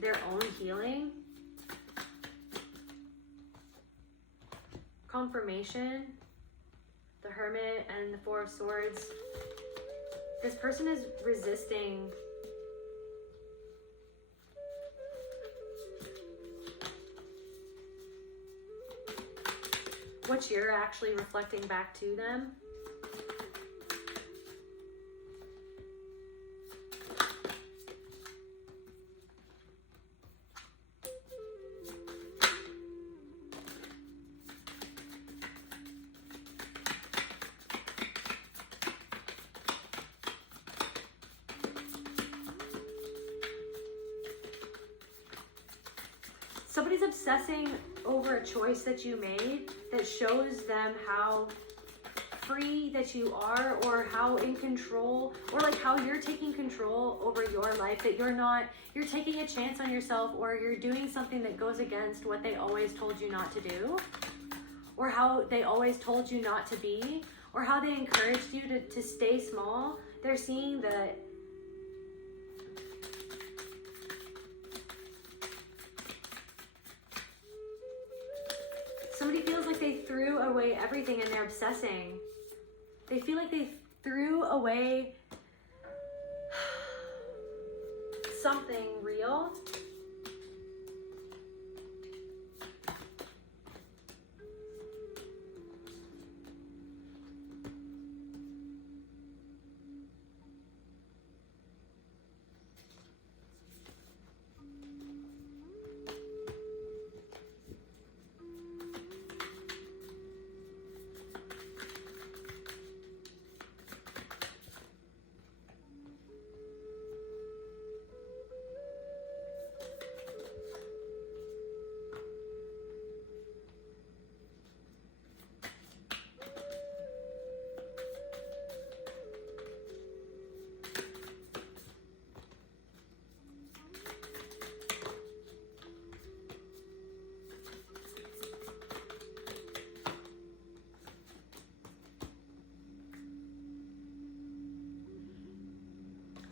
their own healing. Confirmation, the Hermit, and the 4 of Swords. This person is resisting what you're actually reflecting back to them. Somebody's obsessing over a choice that you made that shows them how free that you are, or how in control, or like how you're taking control over your life, that you're taking a chance on yourself, or you're doing something that goes against what they always told you not to do, or how they always told you not to be, or how they encouraged you to stay small. They're seeing that somebody feels like they threw away everything and they're obsessing. They feel like they threw away something real.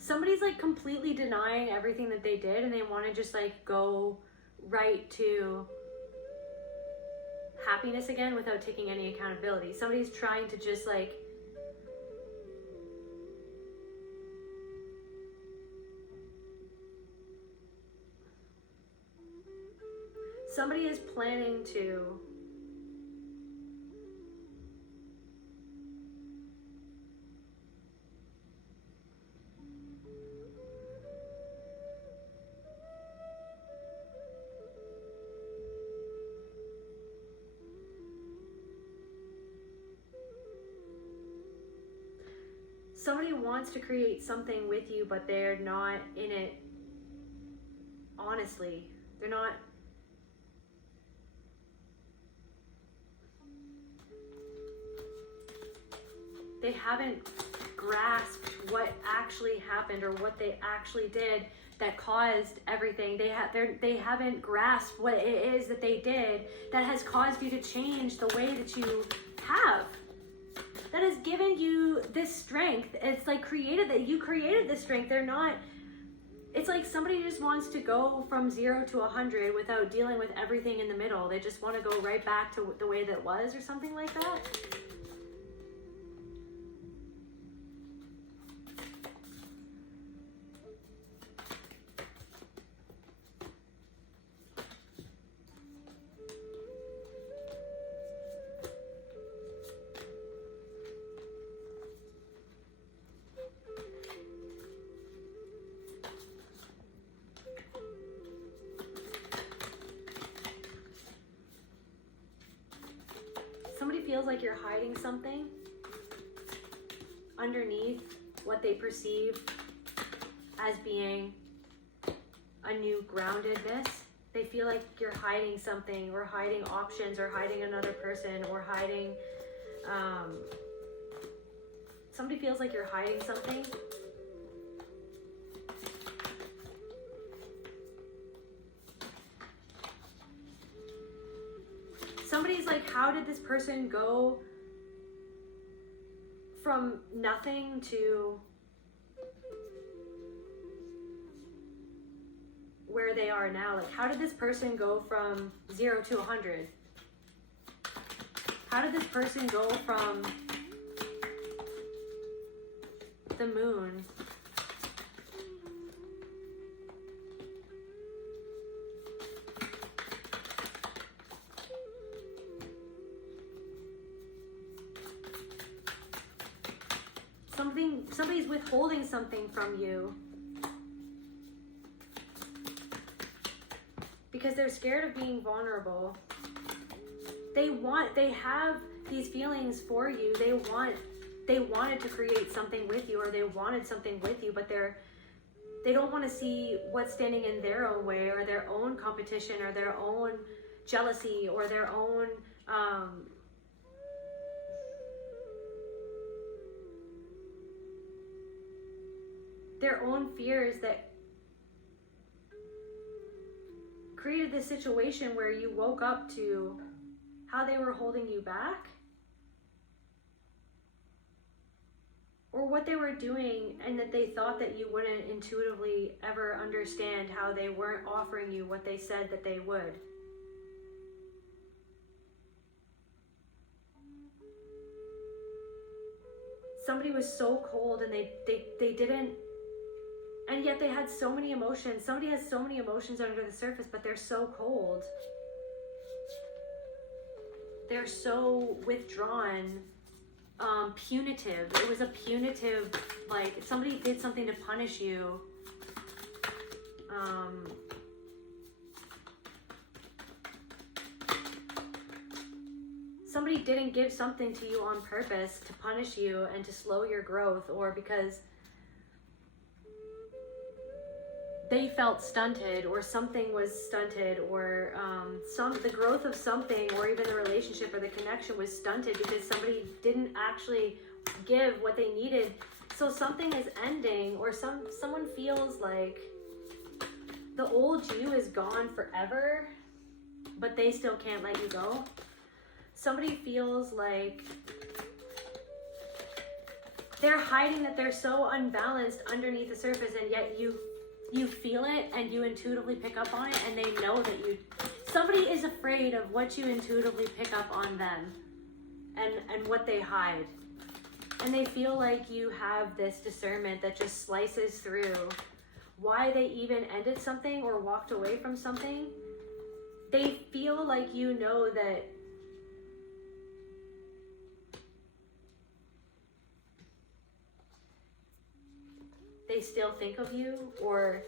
Somebody's like completely denying everything that they did, and they want to just like go right to happiness again without taking any accountability. Somebody's trying to just like somebody is planning to somebody wants to create something with you, but they're not in it honestly. They're not. They haven't grasped what actually happened or what they actually did that caused everything. They haven't grasped what it is that they did that has caused you to change the way that you have. That has given you this strength. It's like you created this strength. They're not, it's like somebody just wants to go from 0 to 100 without dealing with everything in the middle. They just want to go right back to the way that it was or something like that. Somebody feels like you're hiding something underneath what they perceive as being a new groundedness. They feel like you're hiding something, or hiding options, or hiding another person, or hiding, somebody feels like you're hiding something. Somebody's like, how did this person go from nothing to where they are now? Like, how did this person go from 0 to 100? How did this person go from the moon somebody's withholding something from you because they're scared of being vulnerable. They have these feelings for you. They wanted to create something with you, or they wanted something with you, but they don't want to see what's standing in their own way, or their own competition, or their own jealousy, or their own fears that created this situation where you woke up to how they were holding you back, or what they were doing, and that they thought that you wouldn't intuitively ever understand how they weren't offering you what they said that they would. Somebody was so cold, and they didn't, and yet they had so many emotions. Somebody has so many emotions under the surface, but they're so cold. They're so withdrawn, punitive. It was a punitive, like somebody did something to punish you. Somebody didn't give something to you on purpose to punish you and to slow your growth, or because they felt stunted, or something was stunted, or the growth of something, or even the relationship or the connection was stunted because somebody didn't actually give what they needed. So something is ending, or someone feels like the old you is gone forever, but they still can't let you go. Somebody feels like they're hiding that they're so unbalanced underneath the surface, and yet you feel it and you intuitively pick up on it, and they know that somebody is afraid of what you intuitively pick up on them and what they hide. And they feel like you have this discernment that just slices through why they even ended something or walked away from something. They feel like you know that they still think of you, or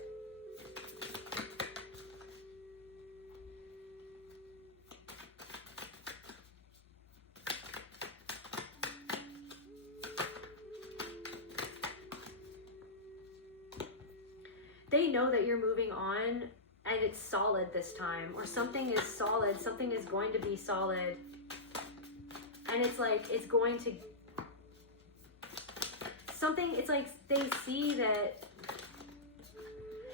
they know that you're moving on and it's solid this time, or something is solid, something is going to be solid. And it's like, it's going to, something, it's like they see that,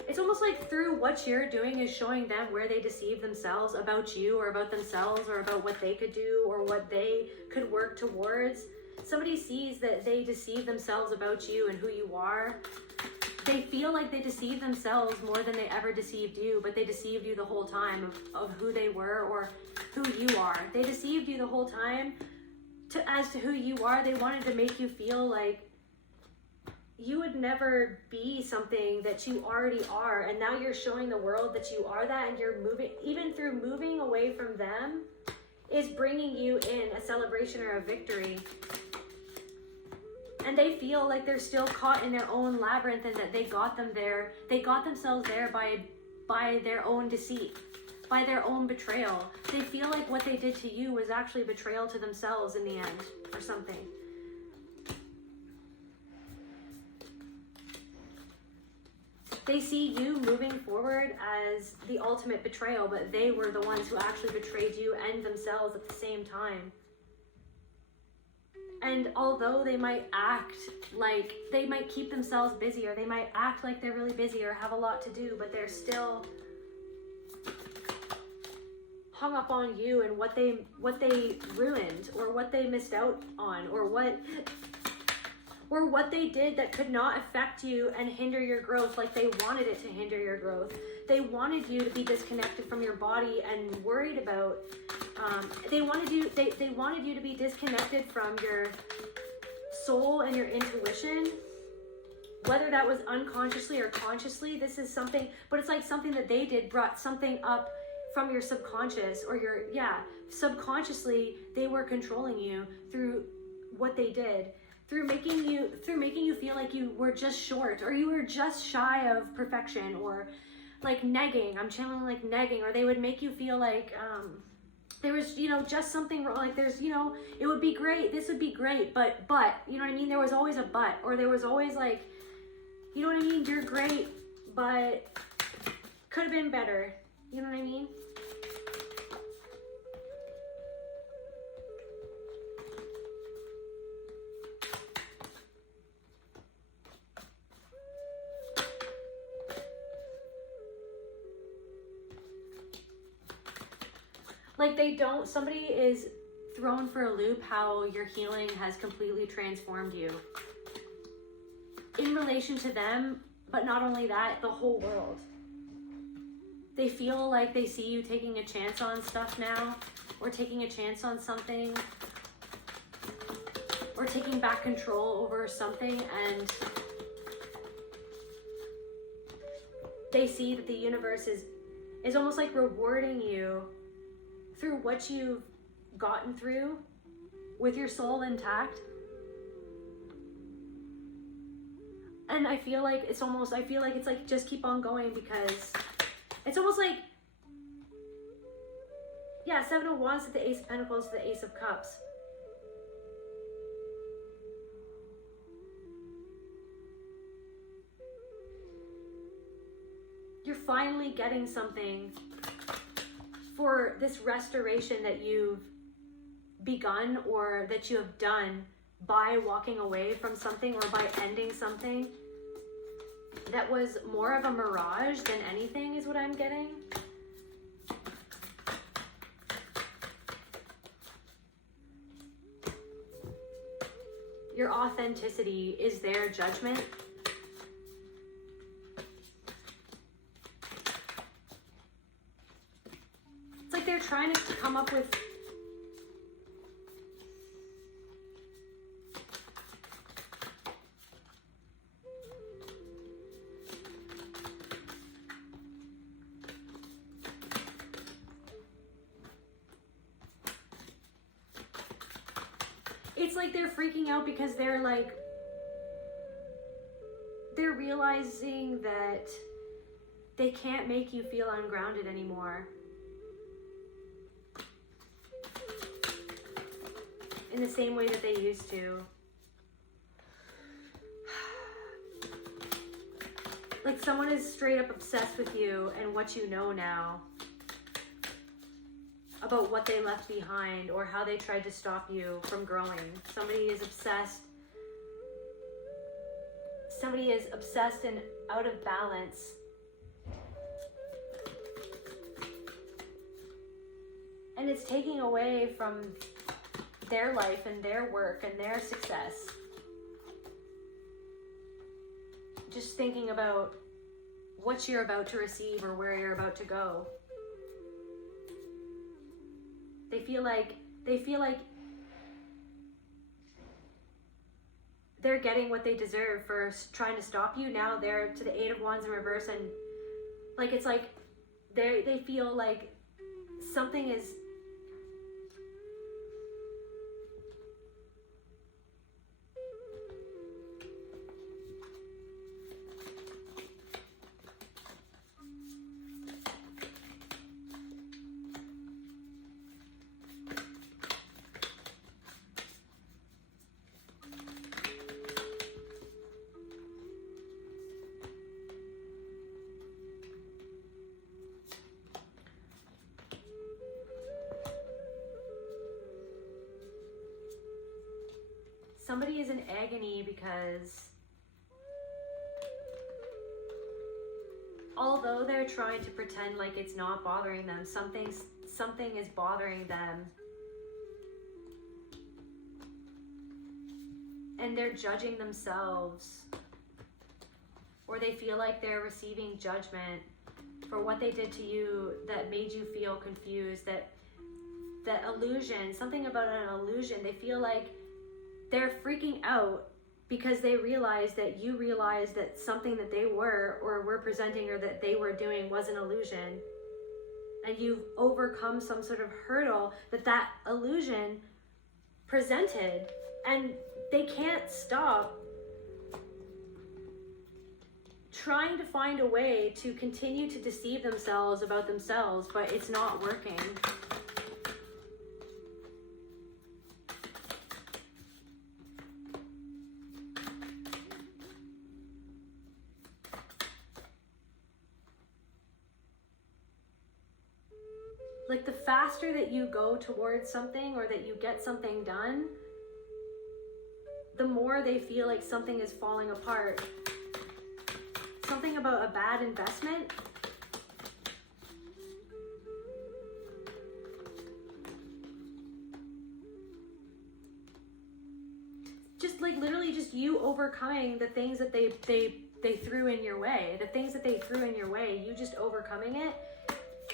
it's almost like through what you're doing is showing them where they deceive themselves about you, or about themselves, or about what they could do, or what they could work towards. Somebody sees that they deceive themselves about you and who you are. They feel like they deceived themselves more than they ever deceived you, but they deceived you the whole time of who they were or who you are. They deceived you the whole time as to who you are. They wanted to make you feel like you would never be something that you already are. And now you're showing the world that you are that, and you're moving, even through moving away from them, is bringing you in a celebration or a victory. And they feel like they're still caught in their own labyrinth, and that they got them there. They got themselves there by their own deceit, by their own betrayal. They feel like what they did to you was actually betrayal to themselves in the end, or something. They see you moving forward as the ultimate betrayal, but they were the ones who actually betrayed you and themselves at the same time. And although they might act like, they might keep themselves busy, or they might act like they're really busy or have a lot to do, but they're still hung up on you and what they ruined, or what they missed out on, or what they did that could not affect you and hinder your growth like they wanted it to hinder your growth. They wanted you to be disconnected from your body and worried about, they wanted you to be disconnected from your soul and your intuition, whether that was unconsciously or consciously. This is something, but it's like something that they did brought something up from your subconscious, or your, subconsciously they were controlling you through what they did, through making you feel like you were just short, or you were just shy of perfection, or like negging. I'm channeling like negging, or they would make you feel like there was, just something wrong. Like there's, it would be great. This would be great, but, you know what I mean? There was always a but, or there was always like, you know what I mean? You're great, but could have been better. You know what I mean? Like somebody is thrown for a loop how your healing has completely transformed you in relation to them, but not only that, the whole world. They feel like they see you taking a chance on stuff now, or taking a chance on something, or taking back control over something, and they see that the universe is almost like rewarding you through what you've gotten through with your soul intact. And I feel like it's like just keep on going, because it's almost like, Seven of Wands to the Ace of Pentacles to the Ace of Cups. You're finally getting something for this restoration that you've begun, or that you have done by walking away from something, or by ending something that was more of a mirage than anything, is what I'm getting. Your authenticity is their judgment. It's like they're trying to come up with it's like they're freaking out because they're realizing that they can't make you feel ungrounded anymore. In the same way that they used to. Like someone is straight up obsessed with you and what you know now about what they left behind or how they tried to stop you from growing. Somebody is obsessed. Somebody is obsessed and out of balance. And it's taking away from their life and their work and their success. Just thinking about what you're about to receive or where you're about to go. They feel like they're getting what they deserve for trying to stop you. Now they're to the Eight of Wands in reverse, and like it's like they feel like something is somebody is in agony because although they're trying to pretend like it's not bothering them, something is bothering them. And they're judging themselves, or they feel like they're receiving judgment for what they did to you that made you feel confused, that illusion, something about an illusion. They feel like they're freaking out because they realize that you realize that something that they were or were presenting or that they were doing was an illusion. And you've overcome some sort of hurdle that illusion presented. And they can't stop trying to find a way to continue to deceive themselves about themselves, but it's not working. Like the faster that you go towards something or that you get something done, the more they feel like something is falling apart. Something about a bad investment. Just like literally just you overcoming the things that they threw in your way. The things that they threw in your way, you just overcoming it.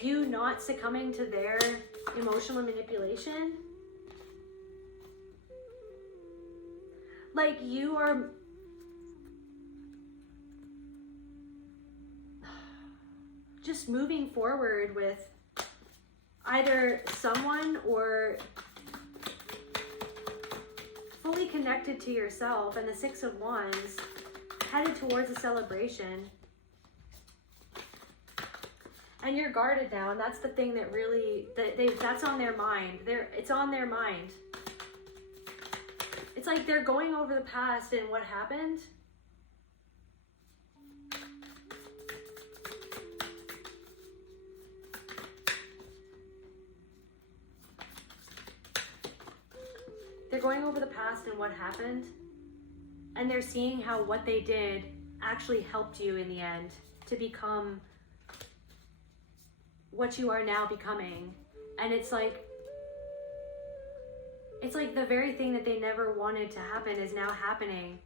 You not succumbing to their emotional manipulation. Like you are just moving forward with either someone or fully connected to yourself, and the Six of Wands headed towards a celebration. And you're guarded now, and that's the thing that really, that's on their mind. It's on their mind. It's like they're going over the past and what happened. They're going over the past and what happened, and they're seeing how what they did actually helped you in the end to become what you are now becoming. And it's like the very thing that they never wanted to happen is now happening.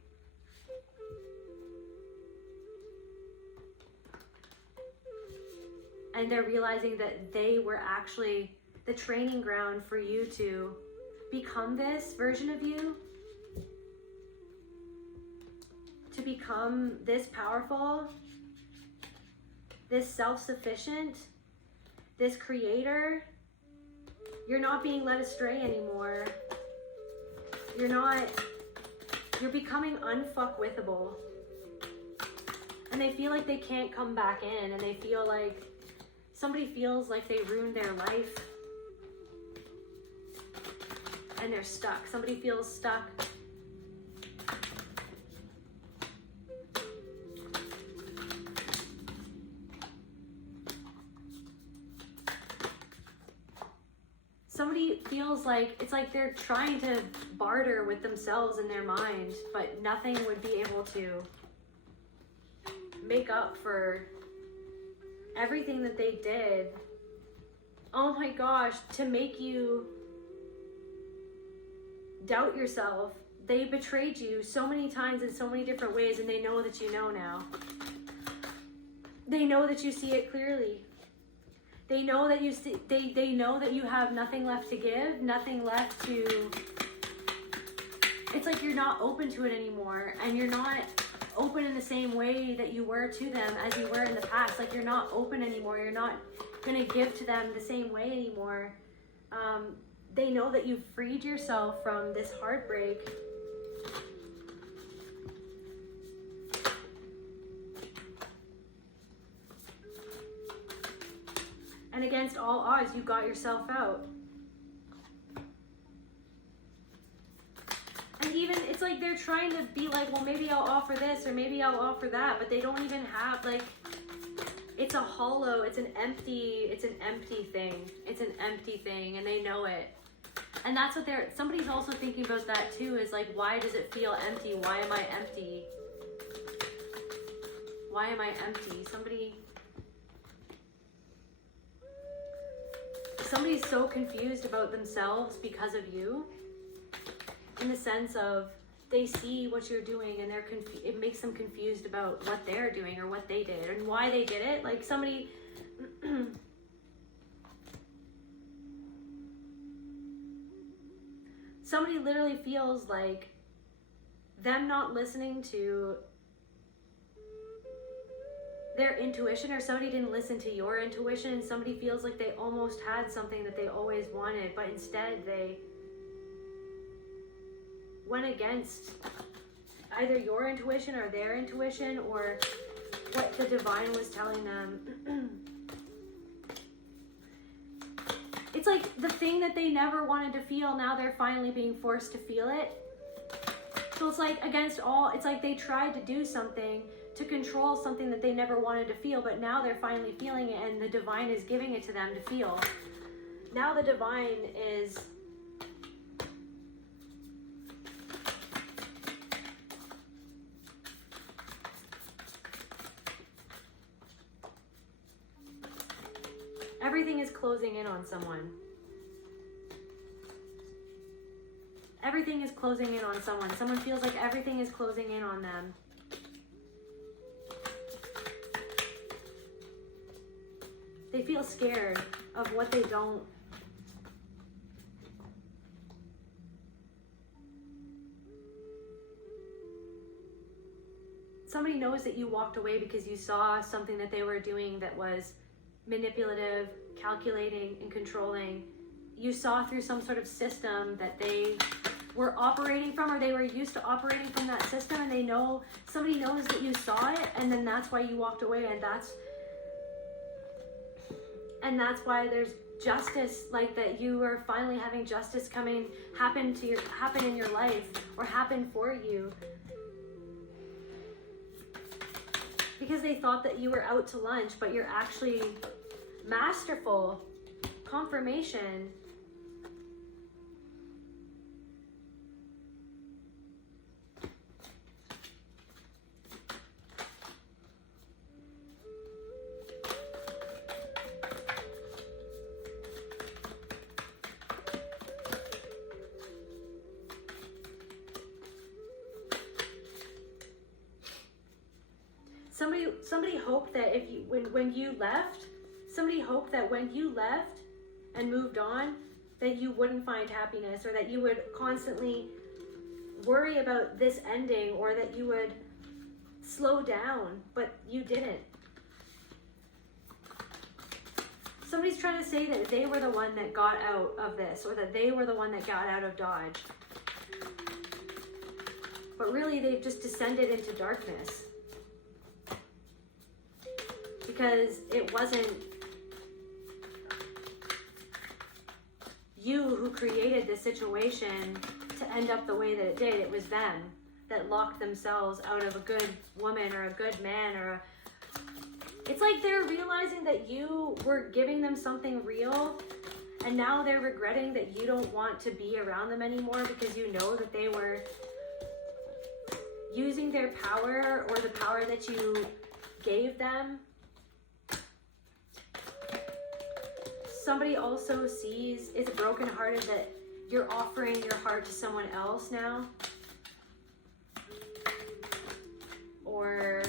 And they're realizing that they were actually the training ground for you to become this version of you, to become this powerful, this self-sufficient, this creator. You're not being led astray anymore. you're becoming unfuckwithable. And they feel like they can't come back in, and they feel like somebody feels like they ruined their life and they're stuck. Somebody feels stuck. Somebody feels like it's like they're trying to barter with themselves in their mind, but nothing would be able to make up for everything that they did. Oh my gosh, to make you doubt yourself. They betrayed you so many times in so many different ways, and they know that you know now. They know that you see it clearly. They know that you see, they know that you have nothing left to give, nothing left to, it's like you're not open to it anymore, and you're not open in the same way that you were to them as you were in the past. Like, you're not open anymore. You're not going to give to them the same way anymore. They know that you've freed yourself from this heartbreak. And against all odds, you got yourself out. And even, it's like they're trying to be like, well, maybe I'll offer this or maybe I'll offer that, but they don't even have, like, it's a hollow, it's an empty thing. It's an empty thing, and they know it. And that's what somebody's also thinking about that too, is like, why does it feel empty? Why am I empty? Why am I empty? Somebody's so confused about themselves because of you, in the sense of they see what you're doing and it makes them confused about what they're doing or what they did and why they did it. Like, somebody somebody literally feels like them not listening to their intuition, or somebody didn't listen to your intuition, and somebody feels like they almost had something that they always wanted, but instead they went against either your intuition or their intuition, or what the divine was telling them. It's like the thing that they never wanted to feel, now they're finally being forced to feel it. So it's like against all, it's like they tried to do something to control something that they never wanted to feel, but now they're finally feeling it, and the divine is giving it to them to feel. Now the divine is everything is closing in on someone. Everything is closing in on someone. Someone feels like everything is closing in on them. They feel scared of what they don't. Somebody knows that you walked away because you saw something that they were doing that was manipulative, calculating, and controlling. You saw through some sort of system that they were operating from, or they were used to operating from that system, and they know, somebody knows that you saw it, and then that's why you walked away, and that's why there's justice, like that you are finally having justice happen in your life, or happen for you. Because they thought that you were out to lunch, but you're actually masterful. Confirmation. Somebody hoped that when you left, somebody hoped that when you left and moved on, that you wouldn't find happiness, or that you would constantly worry about this ending, or that you would slow down, but you didn't. Somebody's trying to say that they were the one that got out of this, or that they were the one that got out of Dodge. But really, they've just descended into darkness. Because it wasn't you who created this situation to end up the way that it did. It was them that locked themselves out of a good woman or a good man it's like they're realizing that you were giving them something real, and now they're regretting that you don't want to be around them anymore because you know that they were using their power or the power that you gave them. Somebody also is brokenhearted that you're offering your heart to someone else now. Or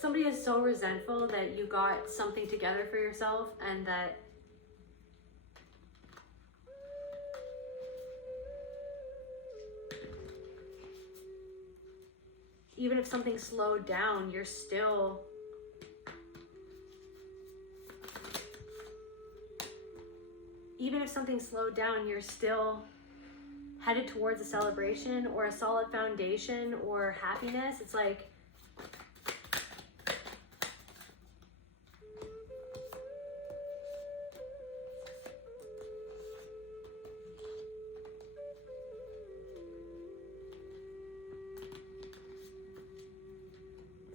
somebody is so resentful that you got something together for yourself, and that even if something slowed down, you're still headed towards a celebration or a solid foundation or happiness. It's like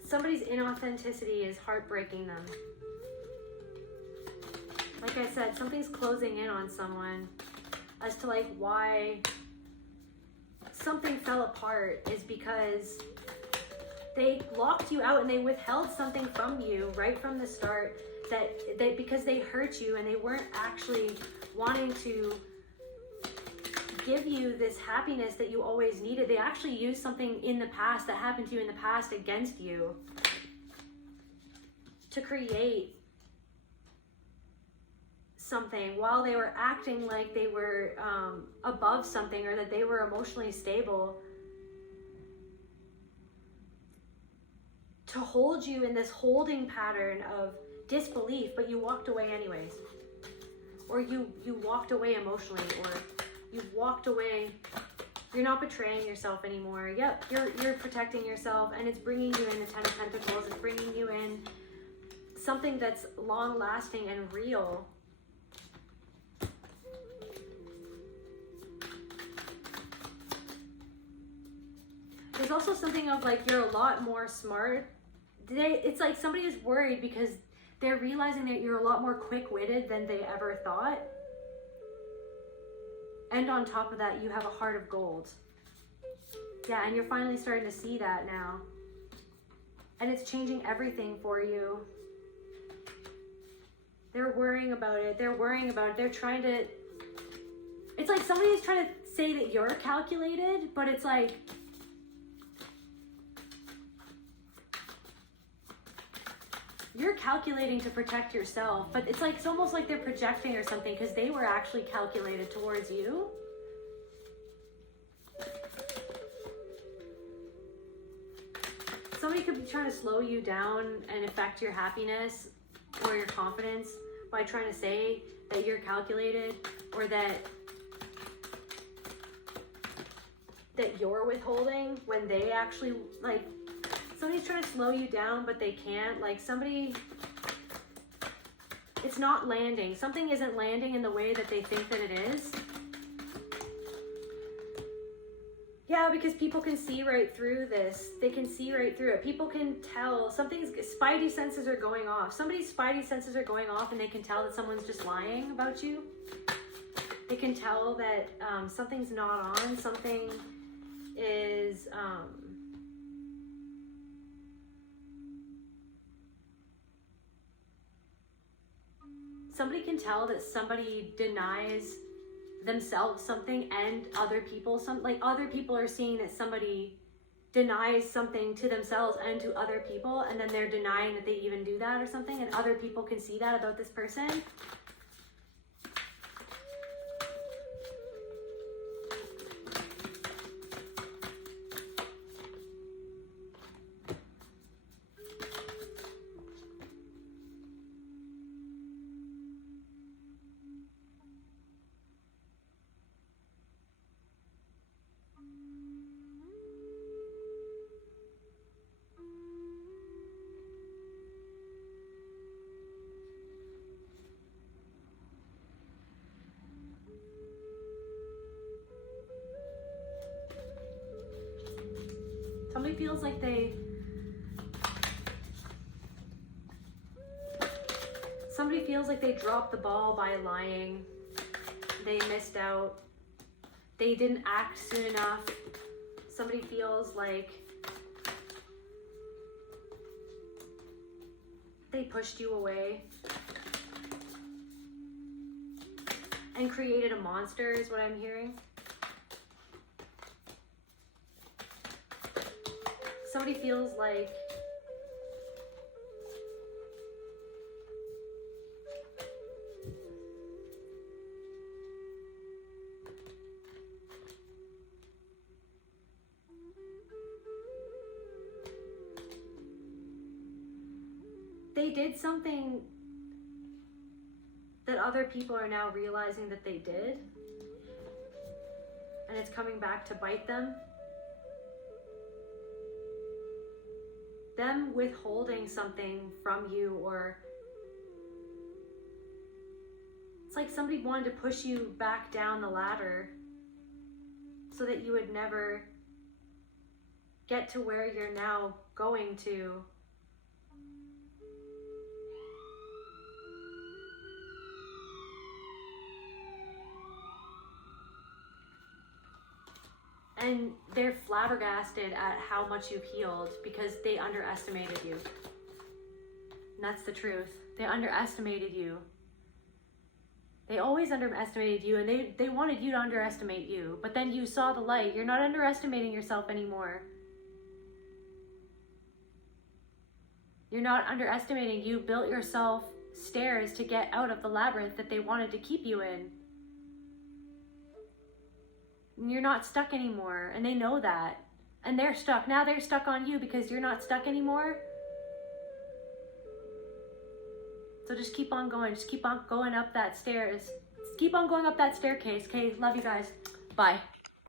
somebody's inauthenticity is heartbreaking them. Like I said, something's closing in on someone as to like why something fell apart is because they locked you out and they withheld something from you right from the start, because they hurt you and they weren't actually wanting to give you this happiness that you always needed. They actually used something in the past that happened to you in the past against you to create something while they were acting like they were above something or that they were emotionally stable, to hold you in this holding pattern of disbelief, but you walked away anyways, or you walked away emotionally, or you walked away. You're not betraying yourself anymore. Yep, you're protecting yourself, and it's bringing you in the 10 of Pentacles. It's bringing you in something that's long lasting and real. There's also something of like you're a lot more smart. It's like somebody is worried because they're realizing that you're a lot more quick-witted than they ever thought. And on top of that, you have a heart of gold. Yeah, and you're finally starting to see that now. And it's changing everything for you. They're worrying about it. They're trying to... It's like somebody is trying to say that you're calculated, but it's like... You're calculating to protect yourself, but it's like, it's almost like they're projecting or something because they were actually calculated towards you. Somebody could be trying to slow you down and affect your happiness or your confidence by trying to say that you're calculated, or that you're withholding when they actually, like, somebody's trying to slow you down, but they can't. Like somebody, it's not landing. Something isn't landing in the way that they think that it is. Yeah, because people can see right through this. They can see right through it. People can tell something's, spidey senses are going off. Somebody's spidey senses are going off and they can tell that someone's just lying about you. They can tell that something's not on. Something is... Somebody can tell that somebody denies themselves something and other people, like other people are seeing that somebody denies something to themselves and to other people, and then they're denying that they even do that or something, and other people can see that about this person. Somebody feels like they dropped the ball by lying. They missed out. They didn't act soon enough. Somebody feels like they pushed you away and created a monster, is what I'm hearing. Somebody feels like they did something that other people are now realizing that they did, and it's coming back to bite them. Them withholding something from you, or it's like somebody wanted to push you back down the ladder so that you would never get to where you're now going to. And they're flabbergasted at how much you've healed because they underestimated you. And that's the truth. They underestimated you. They always underestimated you, and they wanted you to underestimate you. But then you saw the light. You're not underestimating yourself anymore. You're not underestimating. You built yourself stairs to get out of the labyrinth that they wanted to keep you in. And you're not stuck anymore, and they know that. And they're stuck. Now they're stuck on you because you're not stuck anymore. So just keep on going. Just keep on going up that stairs. Just keep on going up that staircase. Okay, love you guys. Bye.